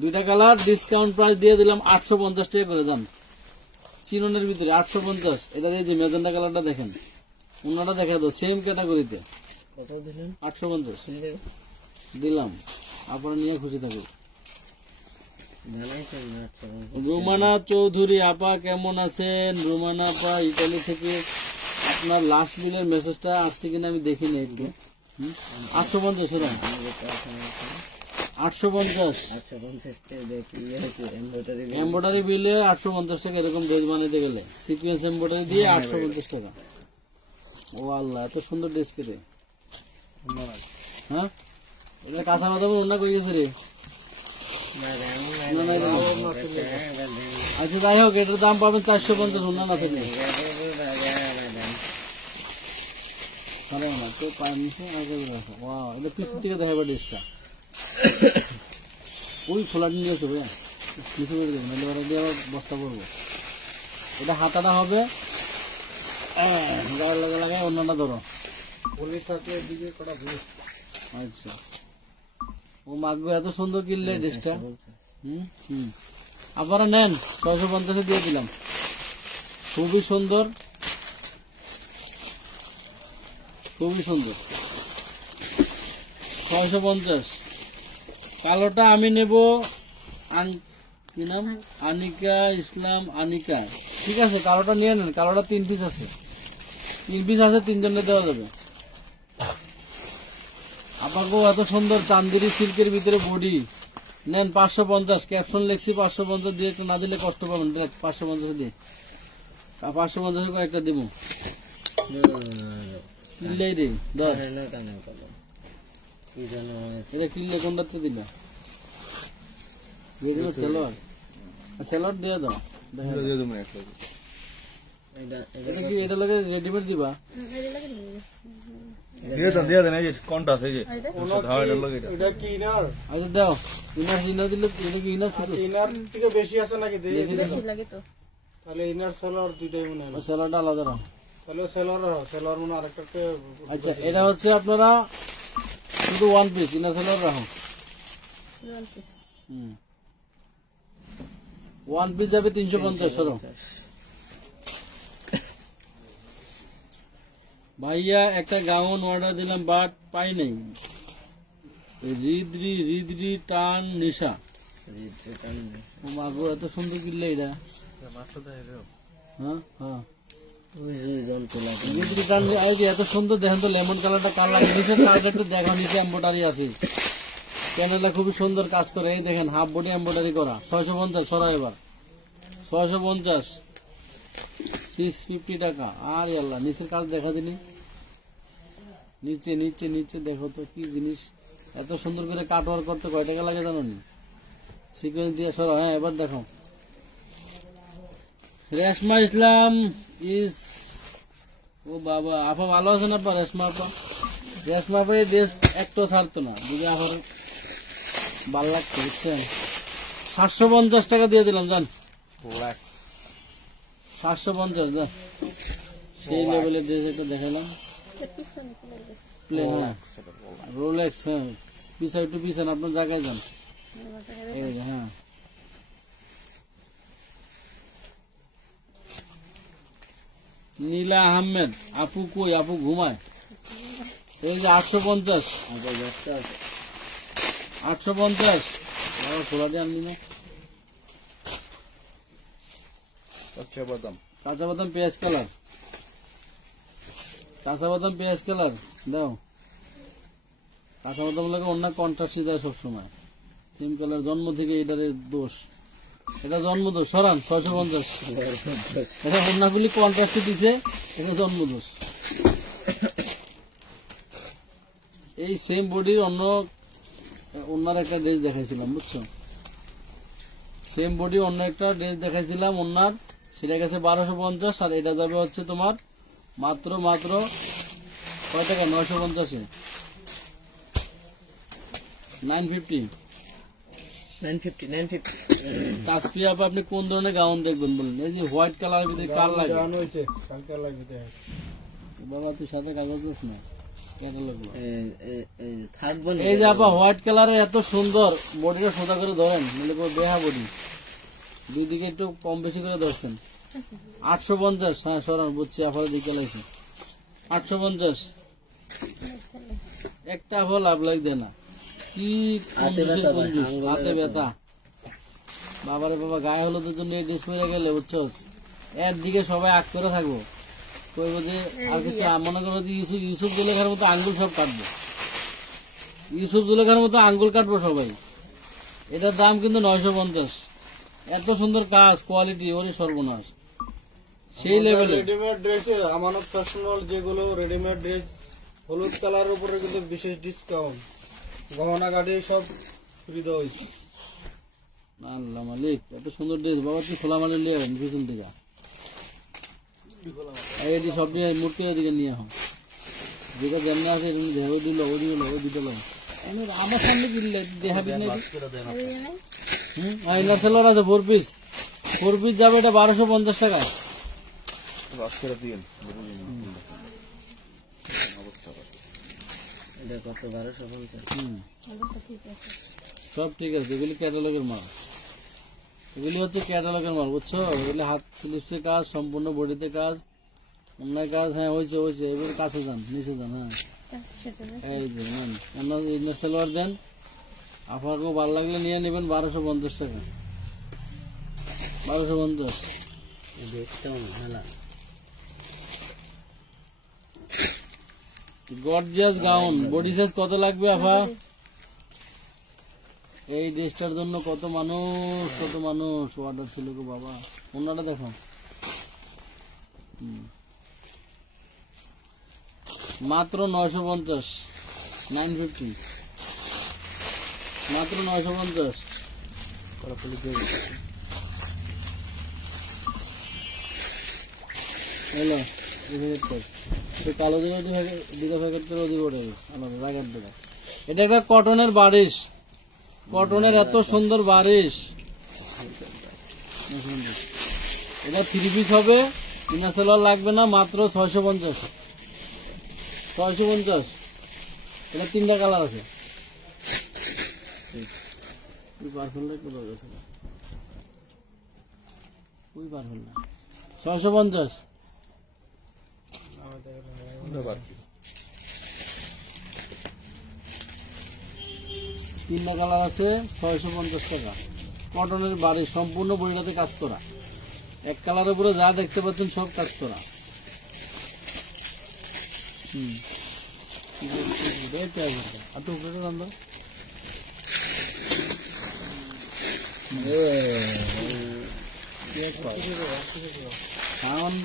দুইটা কালার ডিসকাউন্ট প্রাইস দিয়ে দিলাম 850 টাকা করে। যান চিনোনের ভিতরে 850। এটা এই যে ম্যাজেন্টা কালারটা দেখেন, ওন্নাটা দেখা দাও সেম ক্যাটাগরিতে। কত দিলেন? 850 দিলাম। আপনারা নিয়ে খুশি থাকুন। জানাইছেন না 850। রুমানা চৌধুরী আপা কেমন আছেন? রুমানা আপা ইতালি থেকে। আপনার লাস্ট বিলের মেসেজটা আসছে কিনা আমি দেখিনি একটু। 850 ওরা 850 850 টাকা দেখি হয়েছে এমব্রয়ডারি এমব্রয়ডারি বিলে 850 টাকা। এরকম ড্রেস বানাইতে গেলে সিকোয়েন্স এমব্রয়ডারি দিয়ে 850 টাকা। ও আল্লাহ এত সুন্দর ড্রেস কেটে। হ্যাঁ এটা কাঁচা বাদাম রান্না করে গেছে রে। আচ্ছা যাই হোক এটার দাম পাবেন 450 ওনা না থাকলে। পিছন থেকে দেখাবো ড্রেসটা। ওই খোলাটি নিয়ে আসো ভাইয়া, কিছু করে দেবো নাহলে ওরা দিয়ে আবার বস্তা করবো। এটা হাতাটা হবে গায়ে লাগা লাগায় অন্যটা ধরো। আচ্ছা ও মাগবে এত সুন্দর কিনলে ড্রেসটা। আপনারা নেন 650 দিয়ে দিলাম। খুবই সুন্দর খুবই সুন্দর 650। কালোটা আমি নেব কি নাম আনিকা ইসলাম আনিকা। ঠিক আছে কালোটা নিয়ে নেন। কালোটা 3 পিস আছে, 3 পিস আছে, 3 জনের দেওয়া যাবে। আপনাকেও এত সুন্দর চান্দেরি সিল্কের ভিতরে বডি নেন 550। ক্যাপশন লেখছি 550 দিয়ে, একটু না দিলে কষ্ট পাবেন। 550 দিয়ে 550 কয়েকটা দিব। কিনলেই রে 10 এটা কিনলে কোনটাতে দিলা? সেলোয়ার সেলোয়ার দিয়ে দাও। এটা কি এটা লাগে রেডিমেড দিবা? দিয়ে দেন এই যে কোনটা আছে এই যে এটা কি ইনার? আচ্ছা দাও। ইনার দিলে এটা কি ইনার শুধু? ইনার থেকে বেশি আছে নাকি? বেশি লাগে তো। তাহলে ইনার সেলর দুইটাই মনে হয়। সেলোয়ারটা আলাদা রাখো। তাহলে সেলর মনে আরেকটাতে। আচ্ছা এটা হচ্ছে আপনারা শুধু 1 পিস ইনার সেলোয়ার রাখো। 1 পিস যাবে 350 সরো। ভাইয়া একটা গাউন অর্ডার দিলাম বাট পাই নাই। রিদ্রি টান নিশা। ও মাগো এত সুন্দর কিনলে এটা। হ্যাঁ হ্যাঁ রিদ্রি টান এত সুন্দর দেখেন তো। লেমন কালারটা কালার নিচে কালারটা একটু দেখা নিচে এমব্রয়ডারি আছে। প্যানেলটা খুবই সুন্দর কাজ করে। এই দেখেন হাফ বডি এমব্রয়ডারি করা। 650 সরা এবার 650 650 টাকা। আর আল্লাহ নিচের কাজ দেখা দিনি। নিচে নিচে নিচে দেখো তো কি জিনিস। এত সুন্দর করে কাট ওয়ার্ক করতে কয় টাকা লাগে জানো নি? সিকোয়েন্স দিয়ে সরো। হ্যাঁ এবার দেখো রেশমা ইসলাম ইস। ও বাবা আপা ভালো আছেন আপা? রেশমা আপা এই ড্রেস একটু ছাড়তো না যদি এখন ভালো লাগতো বুঝছেন। 750 টাকা দিয়ে দিলাম জান। 750 দেন। সেই লেভেলের ড্রেস একটা দেখালাম। রোলেক্স হ্যাঁ পিছাই টু পিছান আপনার জায়গায় যান। এই হ্যাঁ নীলা আহমেদ আপু কই, আপু ঘুমায়। এই যে 850, 850 খোলা দিয়ে আনলি না। কাঁচা বাদাম, কাঁচা বাদাম পেঁয়াজ কালার, কাঁচা বাদাম পেঁয়াজ কালার দাও। কাঁচা বাদাম লাগে অন্য কন্ট্রাস্ট দেয় সবসময়, সেম কালার। জন্ম থেকে এটার দোষ, এটা জন্ম দোষ। সরান 650, এটা অন্যগুলি কন্ট্রাস্ট দিছে, এটা জন্ম দোষ। এই সেম বডির অন্যার একটা ড্রেস দেখাইছিলাম, বুঝছো? সেম বডি অন্য একটা ড্রেস দেখাইছিলাম অন্যার, সেটা গেছে 1250, আর এটা যাবে হচ্ছে তোমার মাত্র কয় টাকা, 950-এ, 950। তাসপিয়া আপা, আপনি কোন ধরনের গাউন দেখবেন বলেন? এই যে হোয়াইট কালার ভিতরে কার লাগে জানো হইছে কালকে লাগবে দেখ বাবা, তুই সাথে কাগজ দিস না, ক্যাটালগ থাকবো না। এই যে আপা হোয়াইট কালারের এত সুন্দর, বডিটা সোজা করে ধরেন, নাহলে পুরো বেহা বডি, দুই দিকে একটু কম বেশি করে ধরছেন। 850, হ্যাঁ সরান, বুঝছি আফারে দিকে লাগছে 850। একটা ফল লাভ লাগবে না, কি কঞ্জুস, হাতে ব্যথা। বাবারে বাবা, গায়ে হলুদের জন্য এই ড্রেস পরে গেলে বুঝছো, এর দিকে সবাই আগ করে থাকবো, কইব যে আর কিছু। মনে করবো যে ইউসুফ জুলেখার মতো আঙ্গুল সব কাটবো, ইউসুফ জুলেখার মতো আঙ্গুল কাটবো সবাই। এটার দাম কিন্তু 950। এত সুন্দর কাজ, কোয়ালিটি, ওরে সর্বনাশ, সেই লেভেলে। রেডিমেড ড্রেসে আমানত ফ্যাশনাল যেগুলো রেডিমেড ড্রেস হলুদ কালার উপরে কিন্তু বিশেষ ডিসকাউন্ট, গহনা গাড়ি সব ফ্রি দেওয়া হয়েছে। আল্লাহ মালিক, এত সুন্দর ড্রেস বাবা, তুই খোলা মানে নিয়ে আসেন পিছন থেকে, এটি সব নিয়ে মূর্তি দিকে নিয়ে আহ, যেটা যেমন আছে ওই দিল, ওই দিল, ওই দিতে আমার সামনে কিনলে দেখাবি না। ইনার সেলোয়ার আছে 4 পিস, 4 পিস যাবে এটা 1250 টাকায়। এটা কত, 1250? সব ঠিক আছে, এগুলি ক্যাটালগের মাল, এগুলি হচ্ছে ক্যাটালগের মাল, বুঝছো? এগুলি হাত স্লিপসে কাজ, সম্পূর্ণ বডিতে কাজ, অন্য কাজ। হ্যাঁ হয়েছে হয়েছে, এবার কাছে যান, নিচে যান। হ্যাঁ এই যে নেন, ইনার সেলোয়ার দেন, আপনাকে ভালো লাগলে নিয়ে নেবেন। 1250 টাকা, 1250। গর্জিয়াস গাউন, বডি সাইজ কত লাগবে আফা? এই ড্রেসটার জন্য কত মানুষ অর্ডার ছিল গো বাবা। ওনাটা দেখো, মাত্র 950, 950, মাত্র 950। হ্যালো, কালো দিকে প্যাকেট করে ওদিকে ওঠে আলাদা জায়গার দিকে। এটা একটা কটনের বারিশ, কটনের এত সুন্দর বারিশ। এটা 3 পিস হবে, ইনার সেলোয়ার লাগবে না, মাত্র 650, 650। এটা 3টা কালার আছে। 650। 3টা কালার আছে, 650 টাকা। কটনের বাড়ি, সম্পূর্ণ বইটাতে কাজ করা, এক কালারের উপরে যা দেখতে পাচ্ছেন সব কাজ করা। সাউন্ড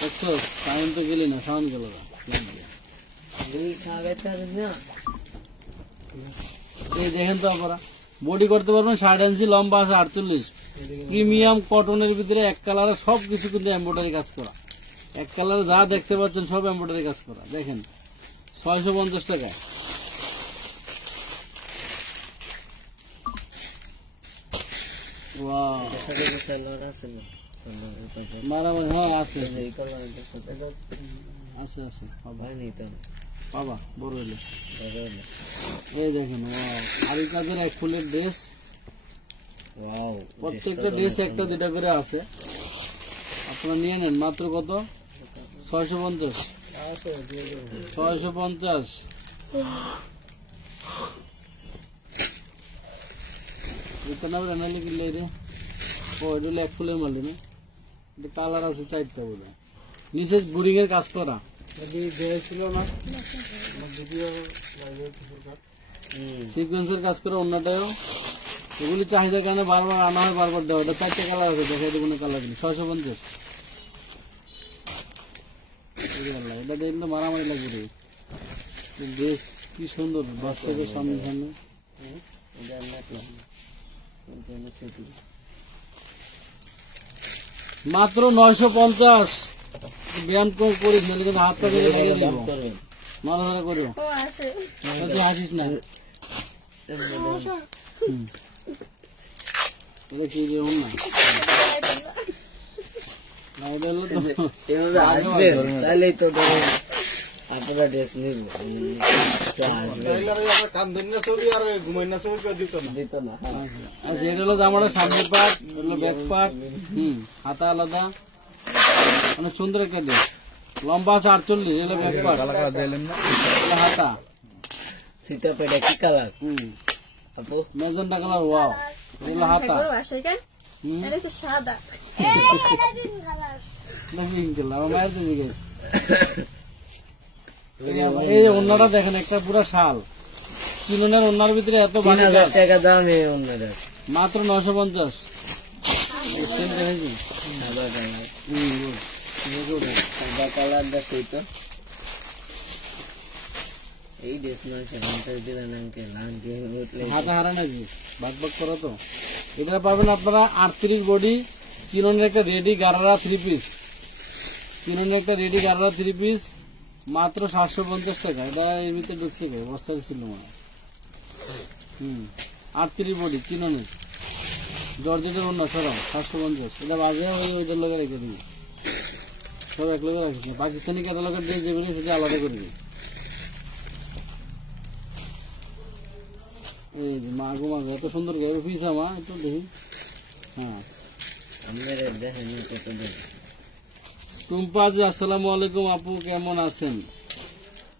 দেখছো, সাউন্ড তো গেলি না, সাউন্ড গেল না। এই দেখেন তো আপনারা, বডি করতে পারবেন 60 ইঞ্চি, লম্বা আছে 48, প্রিমিয়াম কটনের ভিতরে এক কালারে সবকিছু কিন্তু এমব্রয়ডারি কাজ করা, এক কালারে যা দেখতে পাচ্ছেন সব এমব্রয়ডারি কাজ করা। দেখেন 650 টাকায়। মারামারি, হ্যাঁ আছে আছে আছে, পাবা বড় হলে। এই দেখেন, আরি কাজের এক ফুলের ড্রেস, প্রত্যেকটা ড্রেস একটা দুটা করে আছে। আপনারা নিয়ে নেন মাত্র কত 650 650 ইতনা বড় নালে কিলে রে ও এটা এক ফুলের মাল না এটা কালার আছে চারটা বলে নিচে বুরিং এর কাজ করা যদি দিয়েছিল না ভিডিও সিকোয়েন্সের কাজ করে অন্যটাও এগুলি চাহিদার কারণে বারবার আনা হয় বারবার দেওয়া এটা চারটে কালার আছে দেখাই দেবো না কালার গুলি 650 এটা দেখলে মারামারি লাগবে রে বেশ কি সুন্দর বাস্তবের সামনে সামনে মাত্র 950 ব্যায়াম করিস না কিন্তু হাতটা দিয়ে দিব নড়াচড়া করিও ও আসে তুই হাসিস না এটা কি যে না না এটা হলো তো এভাবে আসবেন তাহলেই তো ধরেন আপনারা ড্রেস নিব আমরা কান ধরি না ছবি আর ঘুমাই না ছবি কেউ দিত না দিত না আচ্ছা এটা হলো জামাটা সামনের পার্ট হলো ব্যাক পার্ট হাতা আলাদা অনেক সুন্দর একটা ড্রেস লম্বা আছে 48 এটা ব্যাক পার্ট এটা হাতা সীতা পেটা কি কালার আপু মেজেন্টা কালার ওয়াও এটা হাতা বড় আসে কেন এটা তো সাদা নাকি ইনকাল আমার মায়ের তো জিজ্ঞেস এই ওন্নাটা দেখেন একটা পুরো শাল চিননের ওন্নার ভিতরে এত ভারী 3000 টাকা দাম এই ওনাদের মাত্র 950 সেম দেখেছি সাদা কালার সাদা কালারটা সেইটা এই ড্রেস নয় 50 দিলেন আঙ্কেল আঙ্কেল উঠলে হাতে হারা নাকি ভাগ ভাগ করা তো এটা পাবেন আপনারা 38 বডি চিননের একটা রেডি গারারা 3 পিস চিননের একটা রেডি গারারা 3 পিস মাত্র 750 টাকা এটা এর ভিতরে ঢুকছে কে বস্তা ছিল মানে 38 বডি চিননের জর্জেটের অন্য সরাও 750 এটা বাজে ওইটার লগে রেখে দিবি সব এক লগে রাখিস না পাকিস্তানি ক্যাটালগের ড্রেস যেগুলি সেটা আলাদা করে দিবি এই যে মাগো মাগো এত সুন্দর গায়ে পিসা মা একটু দেখি হ্যাঁ আমাদের দেখেন কত দিন টুম্পাজি আসসালামু আলাইকুম আপু কেমন আছেন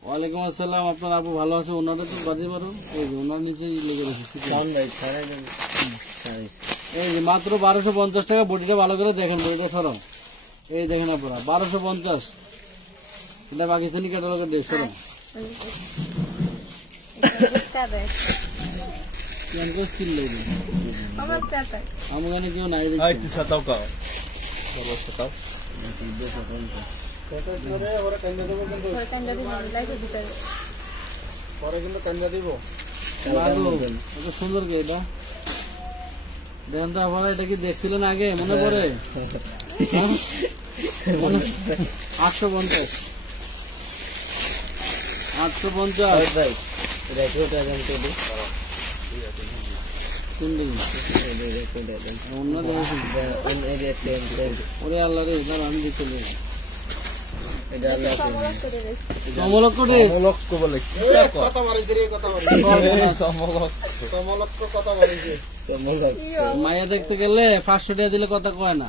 ওয়ালাইকুম আসসালাম আপনার আপু ভালো আছে ওনাটা তো বাজে পারো এই যে ওনার নিচে লেগে রেখেছি কোন ভাই ছাড়াই দেন এই যে মাত্র 1250 টাকা বডিটা ভালো করে দেখেন বডিটা সরাও এই দেখেন আপনারা 1250 এটা পাকিস্তানি ক্যাটালগের ড্রেস সরাও সাদা কেন করে স্কিল লাগবে আমার সাদা আমার কাছে কেউ নাই এই দেখছি তুই সাতাও কাও সাতাও কত করে ওরা কান্দা দেবো কিন্তু পরে কান্ডা দিয়ে লাইট দিতে পরে কিন্তু কান্দা দিব মাগো এত সুন্দর কে এটা দেখেন তো আপনারা এটা কি দেখছিলেন আগে মনে পড়ে 850 ভাই রেখো টাকা তো দিই অন্য দেখেছি ওরে আল্লাহ রে এবার আমি দিতে এটা আল্লাহ কমলক্ষ ড্রেস লক্ষ্য বলে কথা মারিছে রে কথা মারিছে কমলক্ষ কথা মারিছে মায়া দেখতে গেলে 500 টাকা দিলে কথা কয় না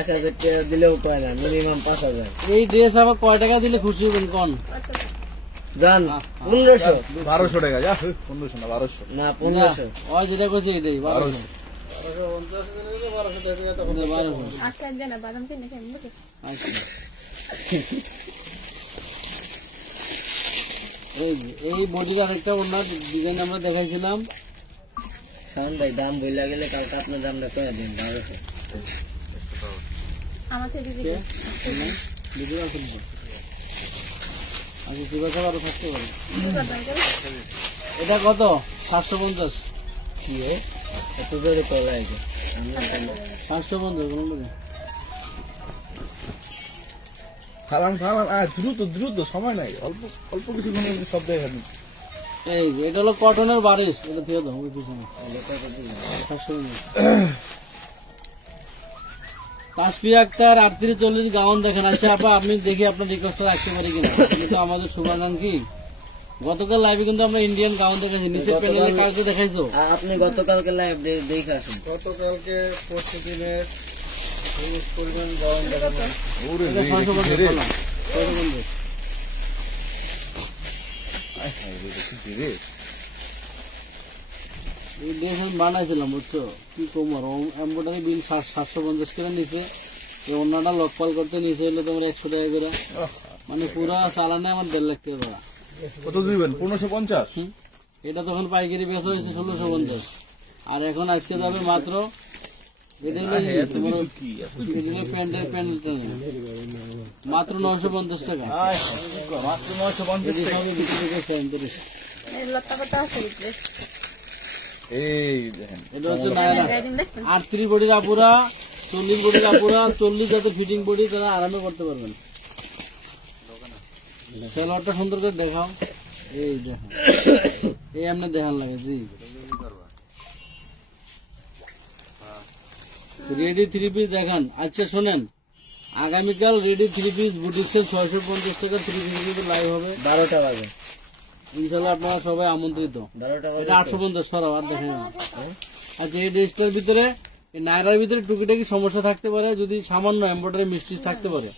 1000 টাকা দিলেও পায় না মিনিমাম 5000 এই ড্রেস আবার কয় টাকা দিলে খুশি হবেন কোন জান 1500 1200 টাকা যা 1500 না 1200 না 1500 ওই যেটা কইছে এটাই 1200 1250 দিলে 1200 টাকা কথা 1200 আচ্ছা দেনা বাদাম কিনে খেয়ে মুখে আচ্ছা এই বডির আরেকটা অন্য ডিজাইন আমরা দেখাইছিলাম শান ভাই দাম বইলা গেলে কালকে আপনার দামটা কয়ে দিন 1200 আমার থেকে কে? ভিডিও আছে না? আচ্ছা ঠিক আছে আরো থাকতে পারে এটা কত 750 কি হে এত জোরে তোলা আছে 750 কোনটা খালাম খালাম দ্রুত সময় নাই অল্প অল্প কিছু সব দেখেন এই যে এটা হলো কটনের বারিশ এটা দিয়ে দাও ওই পিছনে 750 তাসফিয়া আক্তার 3840 গাউন দেখেন আচ্ছা আপা আপনি দেখি আপনার রিকোয়েস্ট রাখতে পারি কিনা কিন্তু আমাদের শুভাকাঙ্ক্ষী কি গতকাল লাইভে কিন্তু আমরা ইন্ডিয়ান গাউন দেখেছি নিচে প্যানেলে কালকে দেখাইছো আপনি গতকালকে লাইভ দেখে আসুন গতকালকে পরশু দিনের ইউজ করবেন, গরম দেখেন। ওরে এটা রে, 650 রে। না 650 আয় হায় রে, দেখি রে। এই ড্রেস আমি বানাইছিলাম বুঝছো, কি তোমার এম্বোটারি বিল 750 করে নিচে, এই অন্যটা লোকপাল করতে নিচে হলে তোমার 100 টাকা করে, মানে পুরা চালানে আমার 1.5 লাখ টাকা দেওয়া। কত দিবেন? 1550? এটা তখন পাইকারি বেচা হয়েছে 1650, আর এখন আজকে যাবে মাত্র এটা হলো এত কিছু কি? প্যান্টের প্যান্টটা মাত্র 950 টাকা। আয় মাত্র 950 এটি টাকা। সবই বিক্রি করছে 39। এই লতা পাতা আছে ভিতরে। এই দেখেন, এটা হচ্ছে নায়রা গাইডিং দেখবেন? 38 বডির আপুরা, 40 বডির আপুরা, 40 যাতে ফিটিং বডি তারা আরামে করতে পারবেন। সেলোয়ারটা সুন্দর করে দেখাও, এই দেখো, এই এমনি দেখান লাগে। জি রেডি 3 পিস দেখান। আচ্ছা শোনেন, আগামীকাল রেডি 3 পিস বুটিক্সের 650 টাকা 3 পিস লাইভ হবে 12টা বাজে, ইনশাল্লাহ, আপনারা সবাই আমন্ত্রিত। 12টা বাজে। এটা 850 সরাও আর দেখেন। আচ্ছা এই ড্রেসটার ভিতরে, এই নায়রার ভিতরে টুকিটাকি সমস্যা থাকতে পারে, যদি সামান্য এমব্রয়ডারি মিস্টেক থাকতে পারে,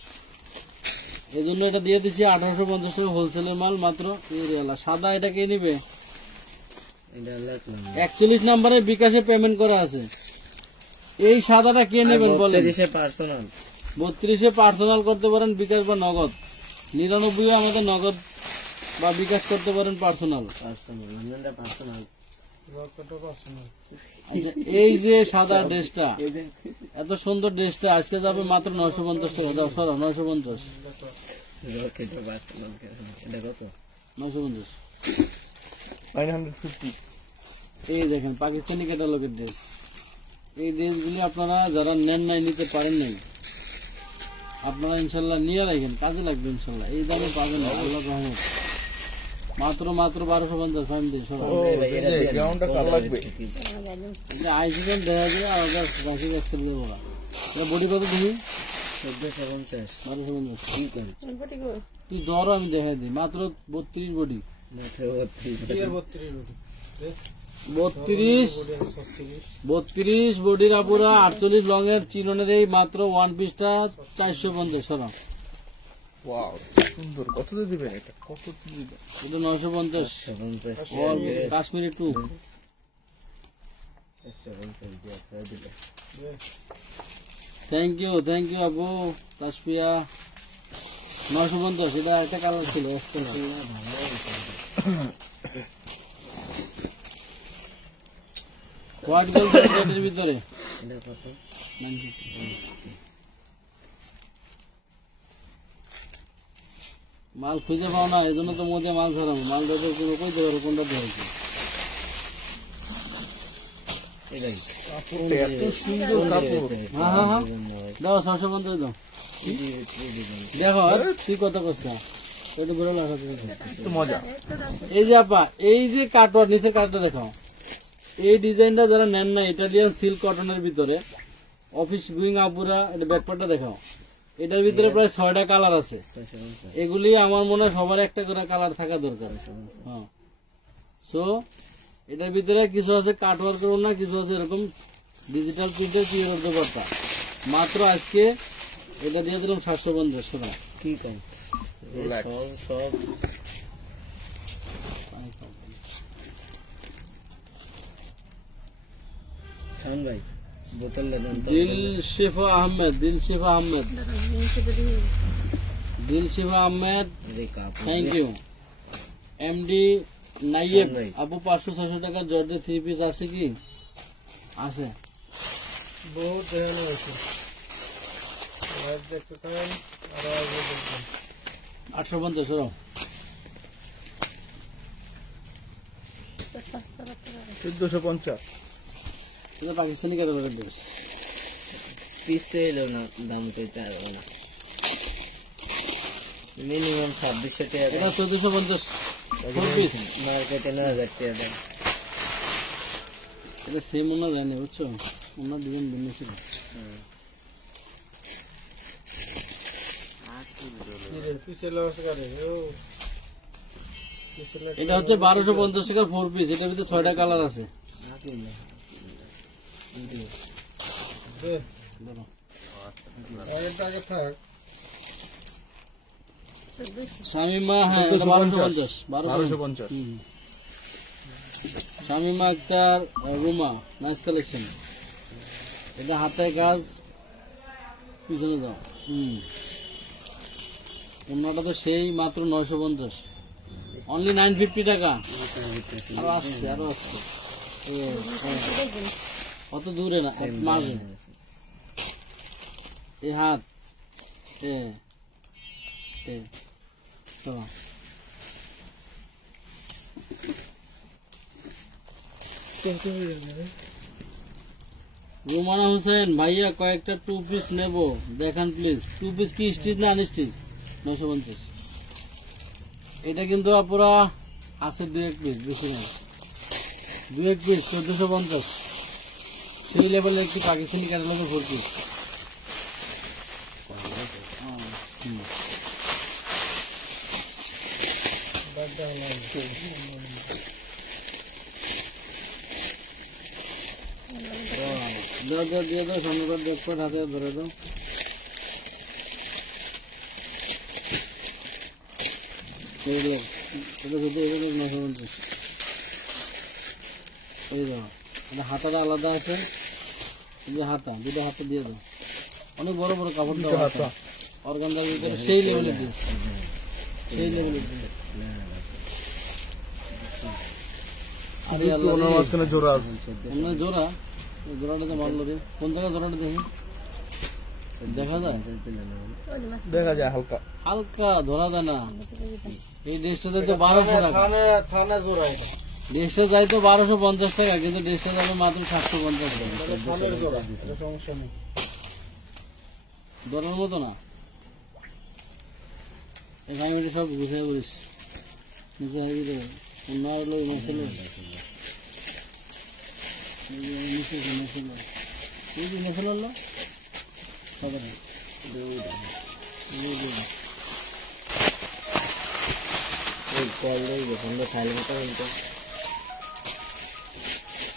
এই জন্য এটা দিয়ে দিচ্ছি 1850 টাকা হোলসেলের মাল মাত্র। এই রেলা সাদা, এটা কে নিবে? এটা লাগলো 41 নম্বরে বিকাশে পেমেন্ট করা আছে। এই সাদাটা কে নেবেন বলেন? 32 পার্সোনাল, 32-এ পার্সোনাল করতে পারেন বিকাশ বা নগদ, 99 আমাদের নগদ বা বিকাশ করতে পারেন পার্সোনাল। পার্সোনাল। আচ্ছা, এই যে সাদা ড্রেসটা, এত সুন্দর ড্রেসটা আজকে যাবে মাত্র 950 টাকা। দাও সরো, 950 এটা কত? 950। 950। এই দেখেন পাকিস্তানি ক্যাটালগের ড্রেস। এই ড্রেসগুলি আপনারা যারা নেন নাই, নিতে পারেন নাই, আপনারা ইনশাল্লাহ নিয়ে রাখেন, কাজে লাগবে ইনশাল্লাহ। এই দামে পাবেন না, আল্লাহর রহমত। মাত্র 1250 ফাইন দিয়ে সরো। গ্রাউন্ডটা কার লাগবে? আইসিডেন্ট দেখা যায় আর ওটা রাশি একশো দিয়ে বলা। এটা বডি কত দেখি? 1450। 1250। কি কম? বটি গো। তুই ধরো, আমি দেখাই দিই। মাত্র 32 বডি, মাত্র 32। 32 বডির আপুরা, 48 লং এর চিননের এই মাত্র ওয়ান পিসটা 450 সরা। ওয়াও, সুন্দর। কত দিয়ে দিবেন এটা? কত দিয়ে দিবেন? এটা 950। 750 কাশ্মীরি 2। থ্যাংক ইউ আপু তাসফিয়া। 950। এটা একটা কালার ছিল, হোয়াইট গোল্ডের ভিতরে এটা কত? 950। মাল খুঁজে পাও না, এই জন্য তো মোদে মাল ছাড়াবো। মাল দেখে কোনো কইতে পারো কোনটা দিয়েছে। এটাই। কাপড়টা এত সুন্দর কাপড়। হ্যাঁ দাও 650 দাও। দেখো তুই কত করছ, ওইটা বড় লাগা। তো মজা। এই যে আপা, এই যে কাটওয়ার নিচের কাটটা দেখো, এই ডিজাইনটা যারা নেন না, ইটালিয়ান সিল্ক কটনের ভিতরে অফিস গোয়িং আপুরা, এটা ব্যাকপার্টটা দেখাও। এটার ভিতরে প্রায় 6টা কালার আছে। এগুলি আমার মনে হয় সবার একটা করে কালার থাকা দরকার। হ্যাঁ, সো এটার ভিতরে কিছু আছে কাটওয়ার্কের না, কিছু আছে এরকম ডিজিটাল প্রিন্টের পিওর দোপাট্টা। মাত্র আজকে এটা দিয়ে দিলাম 750 টাকা। কি কম? রিল্যাক্স। সব শান ভাই বোতল দেন তো। দিল শিফা আহমেদ, এই কাপড় থ্যাংক ইউ। এমডি নাইয়েব আপু 500-600 টাকা জর্জের 3 পিস আছে কি? আছে, বহুত দেখানো আছে। লাইভ দেখতে থাকেন আর আগে দেখবেন। 850 সরো। 1450। এটা পাকিস্তানি ক্যাটালগের ড্রেস। পিসে এলো না, দাম কইতে পারবো না। মিনিমাম 2600 টাকা এটা 1450 4 পিস। মার্কেটে 9000 টাকা দাম। এটা সেম ওনা জানি, বুঝছো, ওনার ডিজাইন ভিন্ন ছিল। এটা হচ্ছে 1250 টাকা 4 পিস। এটার ভিতরে 6টা কালার আছে। ধরো। এটা আগে থাক। শামিমা, হ্যাঁ, এটা 1250, 1250 শামিমা আক্তার, রুমা, নাইস কালেকশন। এটা হাতে কাজ, পিছনে দাও। অন্যটা তো সেই মাত্র 950, অনলি 950 টাকা। আরো আসছে, আরো আসছে। অত দূরে না, মাঝে এই হাত, চলো। রুমানা হোসেন ভাইয়া, কয়েকটা 2 পিস নেব, দেখান প্লিজ। 2 পিস কি স্টিচ না আনস্টিচ? 950। এটা কিন্তু পুরা আছে 2-1 পিস, বেশি না। 2-1 পিস 1450, সেই লেভেলের একটি পাকিস্তানি ক্যাটালগের 4 পিস। দিয়ে দাও, সামনে দেখো, হাতে ধরে দাও। এটা শুধু 950। এই দাও, এটা হাতাটা আলাদা আছে, এই যে হাতা, দুটো হাতা দিয়ে দাও। অনেক বড় বড় কাপড় দেওয়া আছে, অর্গানজার ভিতরে সেই লেভেলের ড্রেস, সেই লেভেলের ড্রেস। মাঝখানে জোড়া আছে, জোড়া, জোড়াটা তো মারলো রে। কোন জায়গায় জোড়াটা দেখি? দেখা যায়, দেখা যায় হালকা হালকা ধরা যায় না। এই ড্রেসটাতে তো 1200 টাকা, থানা জোড়া এটা। ড্রেসটা যাই তো 1250 টাকা, কিন্তু ড্রেসটা যাবে মাত্র 750 টাকা। থানার জোড়া, এটা সমস্যা নেই। ধরার মতো না। এখানে সব গুছিয়ে বলিস, নিচে হাইবি দেবে। অন্য হলো মশলা,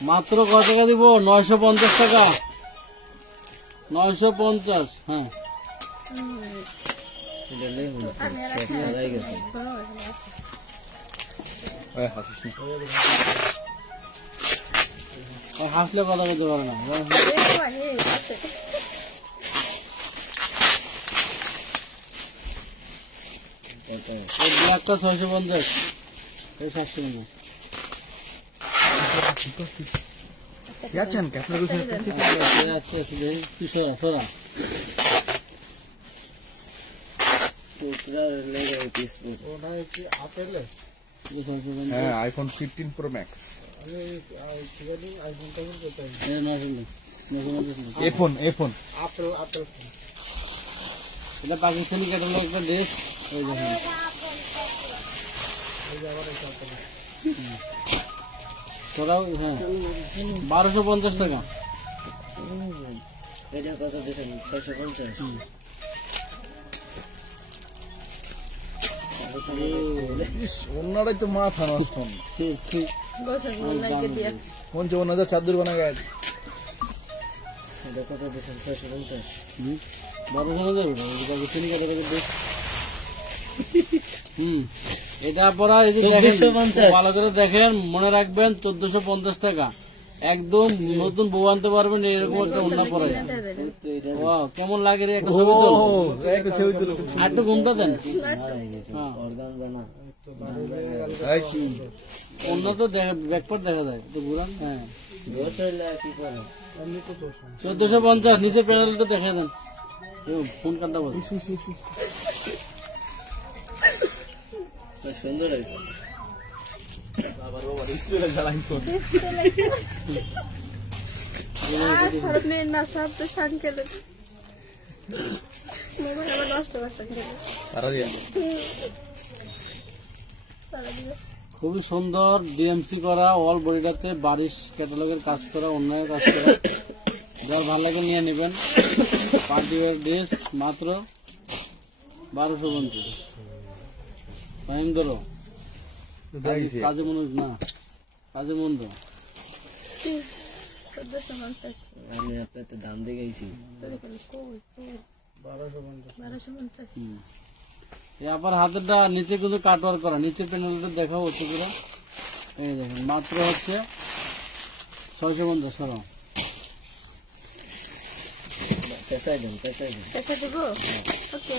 মাত্র কত টাকা দিব? 950 টাকা, 950। হ্যাঁ, হাসলে কথা বলতে পারে না। ব্ল্যাকটা 650, এই 750। যাচ্ছেন আপনার আস্তে আস্তে দেখি, তুই সরা সরা। ওটা কি আপেলে? হ্যাঁ, আইফোন 15 প্রো ম্যাক্স, আইফোনটা কোথায়? এফোন এফোন আপেল আপেল। এটা পাকিস্তানি ক্যাটালগ একটা ড্রেস। ওই দেখেন, সরাও। হ্যাঁ, 1250 টাকা। এটা কত দিয়েছেন? 650। ওনারাই তো মাথা নষ্ট। কোন যে ওনাদের চাদর বানা গায়ে এটা কত দিয়েছেন? 650। 1200 যাবে না, পাকিস্তানি ক্যাটালগের ড্রেস। এটা পরা, এই যে দেখেন, ভালো করে দেখেন, মনে রাখবেন 1450 টাকা। একদম নতুন বউ আনতে পারবেন এরকম একটা ওড়না পরে। ওয়াও, কেমন লাগে রে? একটা ছবি তোল, একটু ঘুমটা দেন। ওড়না তো ব্যাকপার্ট দেখা যায়, তো ঘুরান। হ্যাঁ, 1450। নিচে প্যানেলটা দেখা দেন, ফোন কাটটা বল। সুন্দর হয়েছে। খুবই সুন্দর, ডিএমসি করা, অল বডিটাতে বারিশ ক্যাটালগের কাজ করা, অন্যায় কাজ করা। যার ভালো লাগে নিয়ে নেবেন। পার্টি ওয়্যার ড্রেস মাত্র 1250। টাইম ধরো, কাজে মনে না, কাজে মন দাও। আমি আপনার তো দাম দিয়ে গেছি। 1250 এই আবার হাতেরটা নিচে কিন্তু কাটওয়ার করা, নিচে প্যানেলটা দেখাও হচ্ছে পুরো, এই দেখেন মাত্র হচ্ছে 650 টাকা। পেশাই দেন পেসা দেব ওকে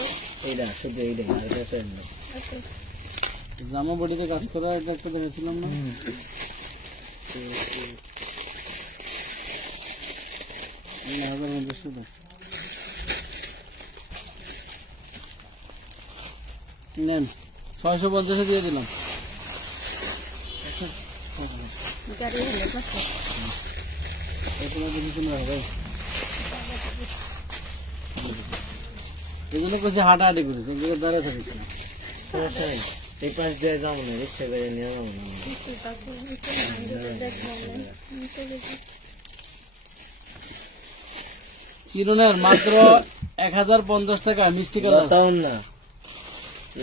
এইটা শুধু এইটাই আর পেশাই দেন ওকে জামা বডিতে কাজ করা, এটা একটা দেখেছিলাম না? নেন 650 দিয়ে দিলাম। গাড়ি হলো কত এই জন্য কিছু হাঁটাহাঁটি করেছে, দাঁড়িয়ে থাকিস না। সমস্যা নেই, এই পাশ দিয়ে যাবো না, রিক্সা করে নিয়ে যাবো না। চিরুনের মাত্র 1050 টাকা মিষ্টি কালার।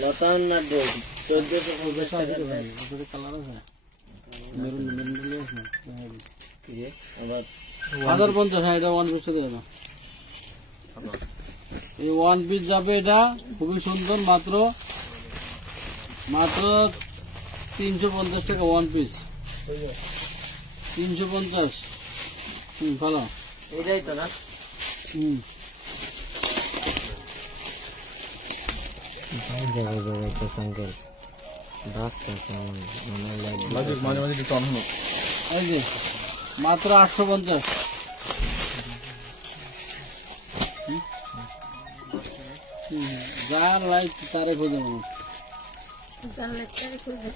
লতাউন না 1450 টাকা দেয়। কালার আছে মেরুন মেরুন আছে কি যে আবার 1050, হ্যাঁ এটা 1 পিস দিয়ে দাও। এই 1 পিস যাবে, এটা খুবই সুন্দর, মাত্র 350 টাকা 1 পিস। 350। ভালো। এটাই তো না মাঝে মাঝে একটু অন হলো। এই যে মাত্র 850। যার লাইক তারে খোঁজে মানুষ। জানলে তারে খুঁজে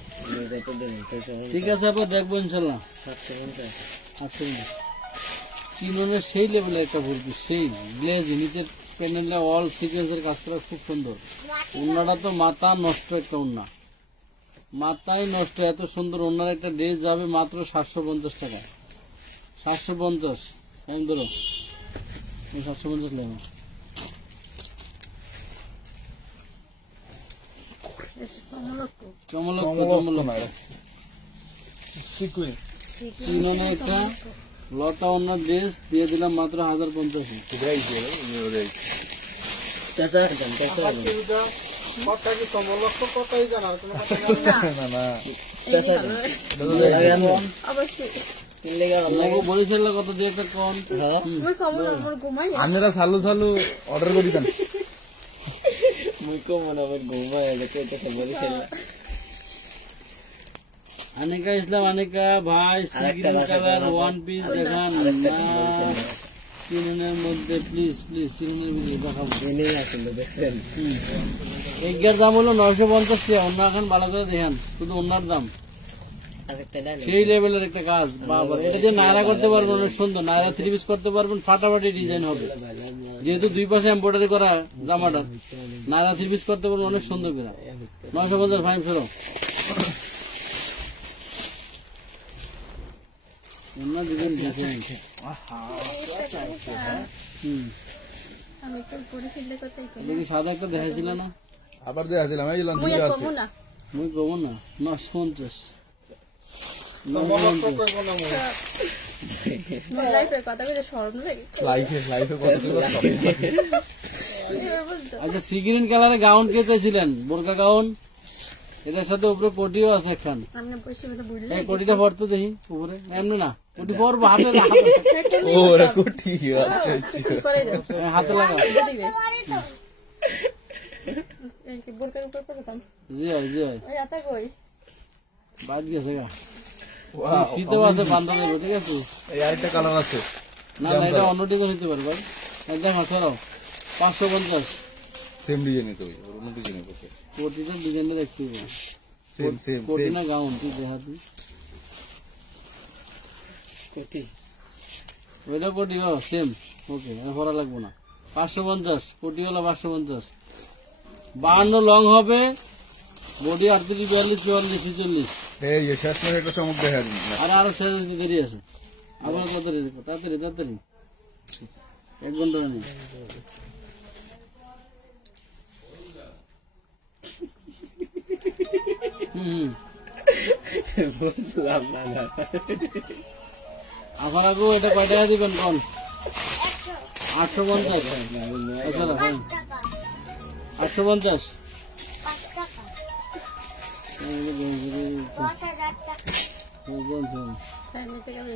ঠিক আছে, আবার দেখবো ইনশাল্লাহ। 750 চিননের সেই লেভেলের একটা ভুলবি, সেই গ্লেজ নিচের প্যানেলে অল সিকোয়েন্সের কাজ করা খুব সুন্দর। ওন্নাটা তো মাথা নষ্ট একটা ওন্না, মাথায় নষ্ট, এত সুন্দর ওন্নার একটা ড্রেস যাবে মাত্র 750 টাকা। 750 টাইম ধরো, 750 লেখো। চিননে একটা লতা ওন্নার ড্রেস দিয়ে দিলাম মাত্র 1050। পেশা দেন পেশা দেন কথা কি সমলক্ষ কথাই জানার কোনো কথা জানেন না? না পেশা দেন অবশ্যই কিনলে গেল বরিশাল কত দিয়ে একটা কম। হ্যাঁ মই কমল আমার ঘুমাই আপনারা চালু অর্ডার করে দেন। মুই কম মনে আমার ঘুমায় দেখে তো বরিশাল আনিকা ইসলাম, আনিকা ভাই সিগ্রিন কালার 1 পিস দেখান চিননের মধ্যে, প্লিজ প্লিজ চিননের ভিতরে দেখাবো। এনে আসলে দেখছেন এগের দাম হলো 950 টাকা। অন্য এখন ভালো করে দেখেন, শুধু অন্যার দাম আরেকটা ডাল সেই লেভেলের একটা কাজ। বাবা, এটা যে নায়রা করতে পারবেন, অনেক সুন্দর নায়রা 3 পিস করতে পারবেন, ফাটাফাটি ডিজাইন হবে। যেহেতু 2 পাশে এমব্রয়ডারি করা জামাটা, নায়রা 3 পিস করতে পারবেন অনেক সুন্দর করে। 950 ফাইন ফেরো। অন্য ডিজাইন ডিজাইন আমি তো পরিশীলনে করতে এটা কি সাদা একটা দেখাইছিল না? আবার দেখা দিলাম, এই মই লঞ্চ আছে। কমু না মুই কব না 950। সমলক্ষ কইব না মই মই লাইফে কথা কইতে শরম লাগে লাইফে কত করে এবার বুঝছো আচ্ছা, সিগ্রিন কালারে গাউন কে চাইছিলেন? বোরকা গাউন, এটার সাথে উপরে কোটিও আছে একখান। আমরা বসে বসে বুঝলে এই কোটিটা পরতো দেখি উপরে, এমনি না কোটি পরবো, হাতে ও ওরা কোটি। আচ্ছা আচ্ছা করে দাও হাতে লাগা। এই কি বোরকার উপর করতাম জি হয় জি হয়, ওই আতা কই বাদ গেছে গা। ওয়াও, শীতেও আছে বান্ধব দেবো, ঠিক আছে? এই আরেকটা কালার আছে। না না, এটা অন্য ডিজাইন হতে পারে ভাই। দেখা সরাও 550। সেম ডিজাইনই তো, ওর অন্য ডিজাইনই করতে। কোটিটার ডিজাইনটা দেখতে হবে। সেম সেম কোটি সেম। না গাউন, তুই দেখাবি কোটি ওইটা কোটি ও সেম। ওকে, ভরা লাগবো না। 550 কোটি হলো 550। 52 লং হবে, বডি 38 42 44 46। এই যে শেষ করে একটা চমক দেখা দিন। আর আরো শেষ দেরি আছে। আবার তাড়াতাড়ি তাড়াতাড়ি তাড়াতাড়ি 1 ঘন্টা নেই। বুঝলাম না আপনার আগেও এটা কয় টাকা দিবেন কোন? 850 850 তাই নিতে গেলে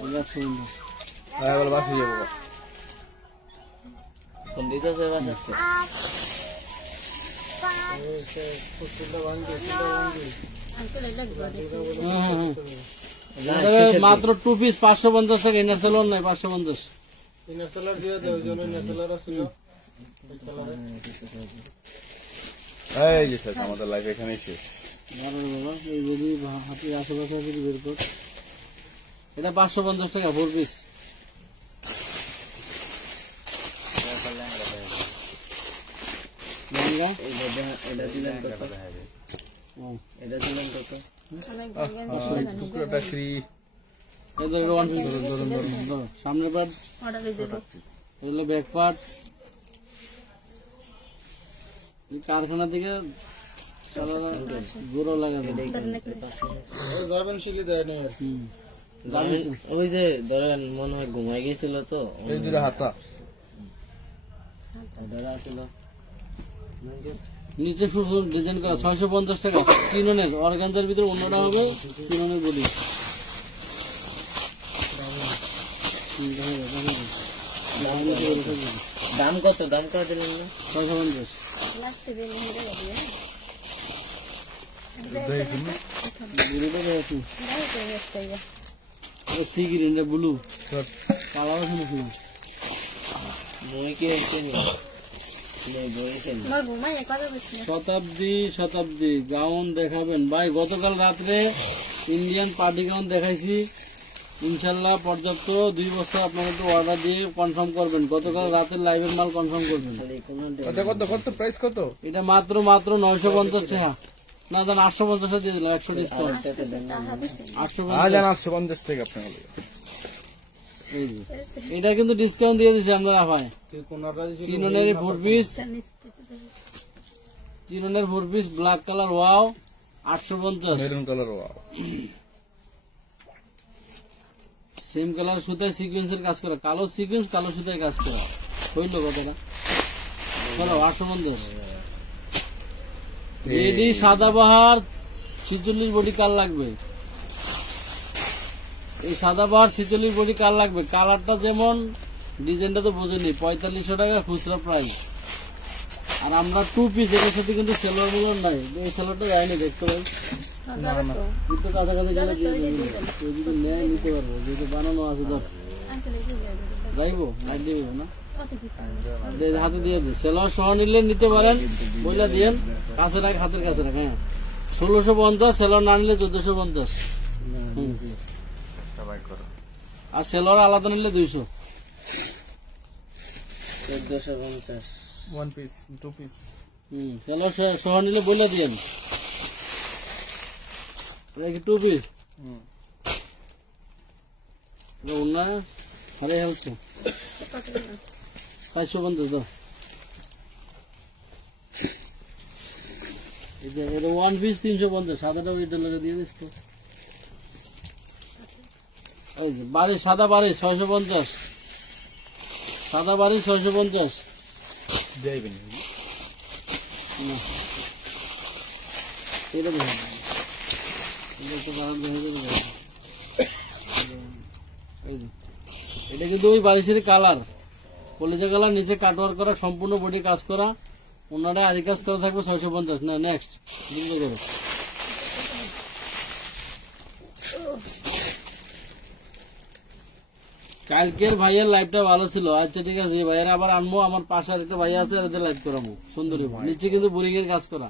বলে বাসে যাবো কোন দিকে আছে বাসাচ্ছে আঙ্কেল এটা মাত্র 2 পিস 550 টাকা ইনার সেলর নাই 550 ইনার সেলার দিয়ে দাও ওই জন্য ইনার সেলার ছিল এই যে স্যার আমাদের লাইফ এখানেই শেষ বাবা এই যদি হাতে আশেপাশে যদি বের কর এটা 550 টাকা 4 পিস লেহেঙ্গা এটা দিলেন কত এটা দিলেন কত অনেক টুকরোটা ফ্রি এদের 150 ধরুন সামনে পাট অর্ডার দিয়ে দেবো এগুলো ব্যাক পার্ট কারখানা থেকে গুঁড়ো লাগাবে যাবেন শিলি দেয় না ওই যে ধরেন মনে হয় ঘুমাই গেছিল তো এই দুটো হাতা ছিল নিচে শুধু ডিজাইন করা 650 টাকা চিননের অর্গানজার ভিতরে অন্যটা হবে চিননের বলি দাম কত দিলেন না 650 লাস্টে দিয়ে নিয়ে যাবো সিগ্রিন ব্লু কালার শুনেছি মই কি হয়েছে আমার ঘুমাই কথা বলছি শতাব্দী গাউন দেখাবেন ভাই গতকাল রাত্রে ইন্ডিয়ান পার্টি গাউন দেখাইছি ইনশাল্লাহ পর্যাপ্ত 2 বছর আপনাকে তো অর্ডার দিয়ে কনফার্ম করবেন গতকাল রাতের লাইভের মাল কনফার্ম করবেন কত প্রাইস কত এটা মাত্র 950 টাকা না দেন 850 দিয়ে দিলাম 100 ডিসকাউন্ট 850 টাকা আপনার এই যে এটা কিন্তু ডিসকাউন্ট দিয়ে দিছি আমরা ভাই চিননের 4 পিস চিননের 4 piece black colour wow 850 maroon colour wow same colour সুতায় সিকোয়েন্সের কাজ করা কালো সিকোয়েন্স কালো সুতায় কাজ করা হইল কথাটা চলো 850 রেডি সাদাবাহার 46 বডি কাল লাগবে এই সাদাবাহার 46 বডি কাল লাগবে কালারটা যেমন ডিজাইনটা তো বোঝেনি 4500 টাকা খুচরা প্রাইস আর আমরা 2 পিস এর সাথে কিন্তু সেলর মিলন নাই এই সেলরটা যায়নি দেখতে পাই কিন্তু কাছাকাছি গেলে যদি নেয় নিতে পারবো যেহেতু বানানো আছে ধর যাইবো লাইট দিবে না হাতে দিয়ে দিন সেলর সহ নিলে নিতে পারেন বইলা দিয়েন কাছে রাখ হাতের কাছে রাখ হ্যাঁ 1650 সেলর না নিলে 1450 আর সেলর আলাদা নিলে 200 1450 1 পিস 2 পিস সেলর সহ নিলে বইলা দিয়েন 2 পিস উন্না হরে হেলছে 550 দাও এটা 1 পিস 350 সাদাটা ওইটা লাগে দিয়ে দিস তো এই যে বাড়ি সাদা বাড়ি 650 সাদা বাড়ি 650 দেবেন না এটা দেখুন এটা কিন্তু ওই বারিশের কালার কলিজা কালার নিচে কাটওয়ার করা সম্পূর্ণ বডি কাজ করা ওনারা আদি কাজ করা থাকবে 650 না নেক্সট করে কালকের ভাইয়ের লাইভটা ভালো ছিল আচ্ছা ঠিক আছে ভাইয়ের আবার আনবো আমার পাশে একটা ভাই আছে আর এদের লাইভ করাবো সুন্দরী নিচে কিন্তু বোরিং এর কাজ করা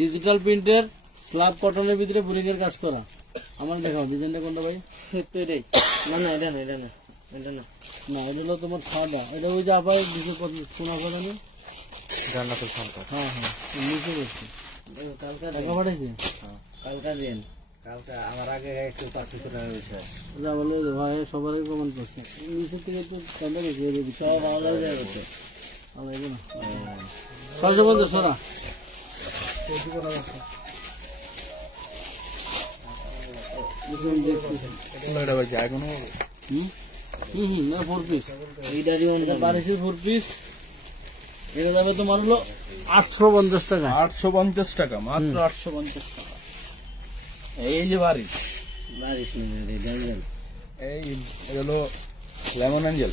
ডিজিটাল প্রিন্টের স্ল্যাব কটনের ভিতরে বোরিং এর কাজ করা আমার দেখাও ডিজাইনটা কোনটা ভাই না না এটা না এটা না এটা না না এটা হলো তোমার সাদা এটা ওই যে আবার শোনা কথা নেই জান্নাতুল সন্তান হ্যাঁ হ্যাঁ নিচে বসছে কালকা টাকা পাঠাইছে কালকা দিন কালকা আমার আগে একটু 500 টাকা হয়েছে যা বলে ভাই সবারই কমেন্ট করছে নিচের থেকে একটু টাকা রেখে দেবি সব ভালো হয়ে যাচ্ছে আলাইবে না 650 সরা এটা ভাই যায় কোনো হুম ফোর পিস, এইটারই অন্য বারিশের ফোর পিস। এটা যাবে তোমার হলো 850 টাকা। 850 টাকা, মাত্র 850 টাকা। এই যে বাড়ি, বারিশ নেই দেখবেন। এই এটা হলো লেমন অ্যাঞ্জেল।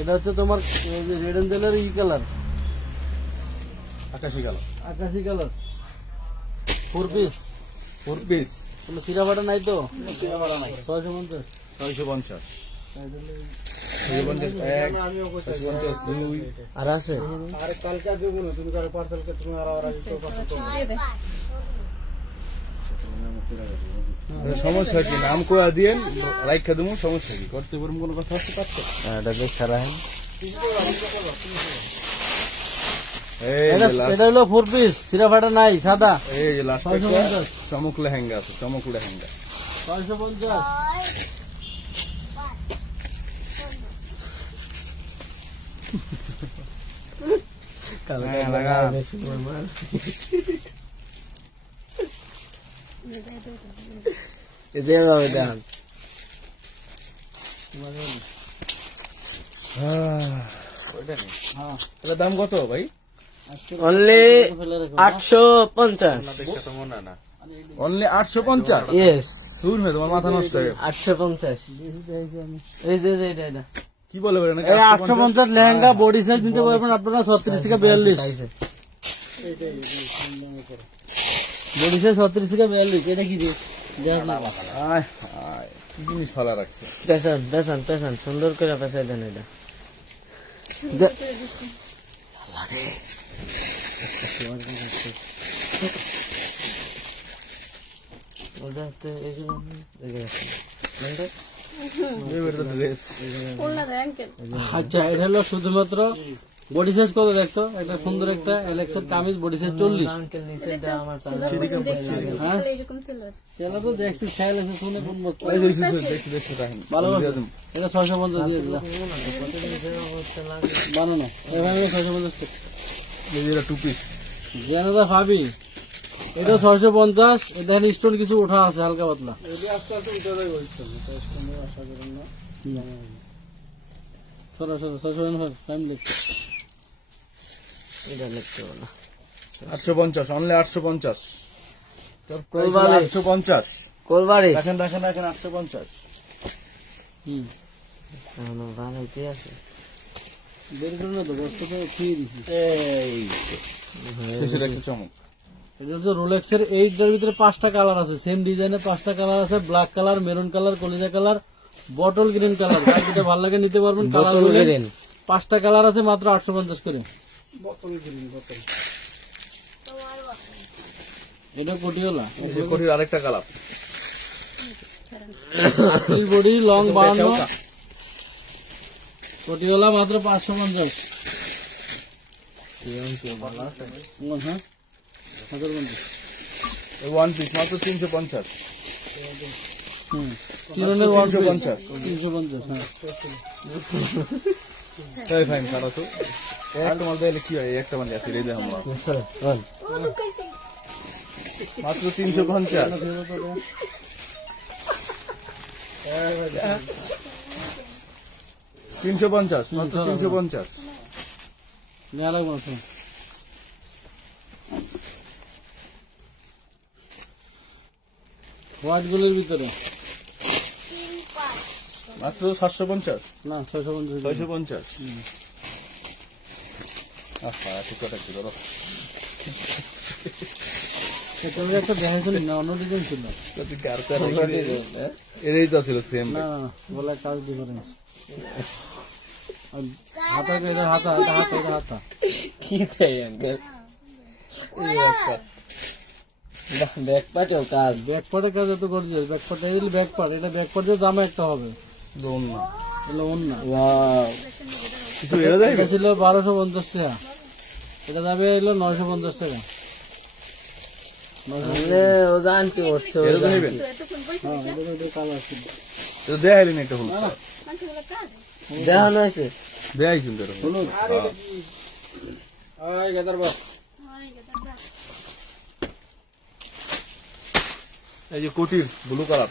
এটা হচ্ছে তোমার রেড এঞ্জেলের ই কালার, আকাশি কালার, আকাশি কালার, ফোর পিস। 4 পিস, কোনো সিরা ফাটা নাই তো? 650, 650। 650, 650 এক, 650 দুই। আর আছে আরে কালকে দেবো না, তুমি কারো পার্সেলকে তুমি আর দিয়ে দে। সমস্যা কি নাম কোয়া দিয়েন রাইখা দেবো, সমস্যা কি করতে পারবো, কোনো কথা আছে কাটতে। এটা বেশ খারাপ। এই যে last, এটা হলো ফোর পিস, সিরা ফাটা নাই, সাদা। এই যে লাস্ট 650, চমক লেহেঙ্গা আছে, চমক লেহেঙ্গা। 650। হ্যাঁ, লাগা। এই যে যাবে দেখেন। ওইটা নেই। হ্যাঁ, এটার দাম কত ভাই? অনলি ফেলে রাখো। 850। অনলি 850। ইয়েস, দূর হয়ে তোমার মাথা নষ্ট হয়ে গেছে। 850। এই যে এটা এটা কি বলে বলে নাকি এই 850 লেহেঙ্গা বডি সাইজ নিতে পারবেন আপনারা 36 থেকে 42। বডি সাইজ 36 থেকে 42। এটা কি দিয়ে দেখেন না। আয় আয়, কি জিনিস ভালো রাখছে। পেছন পেছন পেছন সুন্দর করে পেছাই দেন। এটা খুলনা দেয় আঙ্কেল। আচ্ছা, এটা হলো শুধুমাত্র বডি সাইজ কত দেখতো। একটা সুন্দর একটা এলেক্সের কামিজ, বডি সাইজ 40। আঙ্কেল নিচে এটা আমার হ্যাঁ, এরকম সিলার। সেটা তো দেখছি, খেয়াল আছে শুনে কোন বক্তা। দেখছি রাখেন। ভালো আছে। এটা 650 দিয়ে দিলাম। বানানো এভাবে 650 টাকা। এই যে এটা 2 পিস। জেনাদা ভাবি, এটা 650। এটা স্টোন কিছু ওঠা আছে হালকা পাতলা। যদি আস্তে আস্তে উঠে দেয় বলছেন, তো কোনো আশা করেন না। সরাসরি 650 টাইম লিখছে। এটা লিখতে হবে না। 850, অনলি 850। কোলবাড়ি। 850। কোলবাড়ি রাখেন রাখেন রাখেন 850। হুম, এখনো বানাইতে আছে। বের করে না তো, ব্যস্ত তো খেয়ে দিছি। এই শেষের একটা চমক। এটা হচ্ছে রোলেক্সের। এইটার ভিতরে 5টা কালার আছে, সেম ডিজাইনে 5টা কালার আছে। ব্ল্যাক কালার, মেরুন কালার, কলিজা কালার, বটল গ্রিন কালার। যার যেটা ভালো লাগে নিতে পারবেন। কালার বোতল হলে গ্রিন। 5টা কালার আছে, মাত্র 850 করে। বোতল দিন বোতল। এটা কোটিওলা, এই যে কোটির আরেকটা কালার। বডি লং 52, কোটিওলা মাত্র 550। হ্যাঁ, 750। ওয়ান পিস মাত্র 350। হুম, চিরনের ওয়ান 350। 350। হ্যাঁ, তাই ফাইন সারা তো একটা মাল দিলে কি হয়, একটা মাল আছে রে আমরা মাত্র 350। 350 মাত্র 350। নেড়া মাছ। হোয়াইট গোলের ভিতরে মাত্র 750। না 650। 650। আচ্ছা ঠিক কথা ছিল। তুমি একটা দেখাইছিল না, অন্য ডিজাইন ছিল। এটাই তো ছিল সেম। না না, বলে কাজ ডিফারেন্স। হাতা এটা হাতা, এটা হাতা, এটা হাতা। কি তাই আঙ্কেল? ব্যাক পার্টেও কাজ। ব্যাক পার্টের কাজ এত করছে। ব্যাক পার্ট এই ব্যাক পার্ট, এটা ব্যাক পার্টের দাম একটা হবে। দোন না এগুলো অন্য। ওয়াও, কিছু এরা যায় এটা ছিল 1250 টাকা, এটা যাবে এলো 950 টাকা। ও জানতে করছে, ও এরা তো জানতে। নেবেন। হ্যাঁ, এটা কালার ছিল। এটা দেখাইলেন একটা হলুদ মানুষগুলো কাজ। দেখানো হয়েছে। দেখাই কিন্তু এরকম। হলুদ। আয় গাদার বাস। এই যে কোটির ব্লু কালার,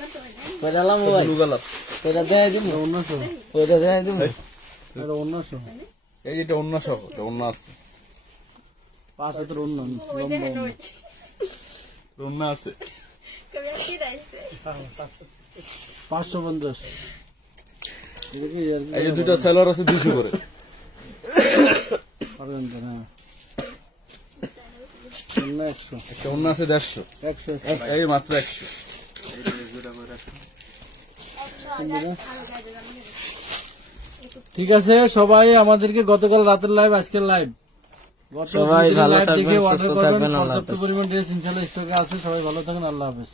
পেলাম মোবাইল। ব্লু কালার এটা দেয় দিব অন্য সহ ওইটা দেয় দিব এটা অন্য সহ এই যেটা অন্য সহ এটা অন্য আছে 5 হাতের অন্য ওই দেখেন ওই অন্য আছে কবি আসি রাইছে 550 এটা কি এই যে দুটো সেলর আছে 200 করে অর্গানজা না অন্য 100 একটা অন্য আছে 150 100 এই মাত্র 100 ঠিক আছে সবাই আমাদেরকে গতকাল রাতের লাইভ আজকের লাইভ সবাই ভালো থাকবেন, সুস্থ থাকবেন, আল্লাহ হাফেজ। পর্যাপ্ত পরিমাণ ড্রেস ইনশাআল্লাহ স্টকে আছে। সবাই ভালো থাকেন, আল্লাহ হাফেজ।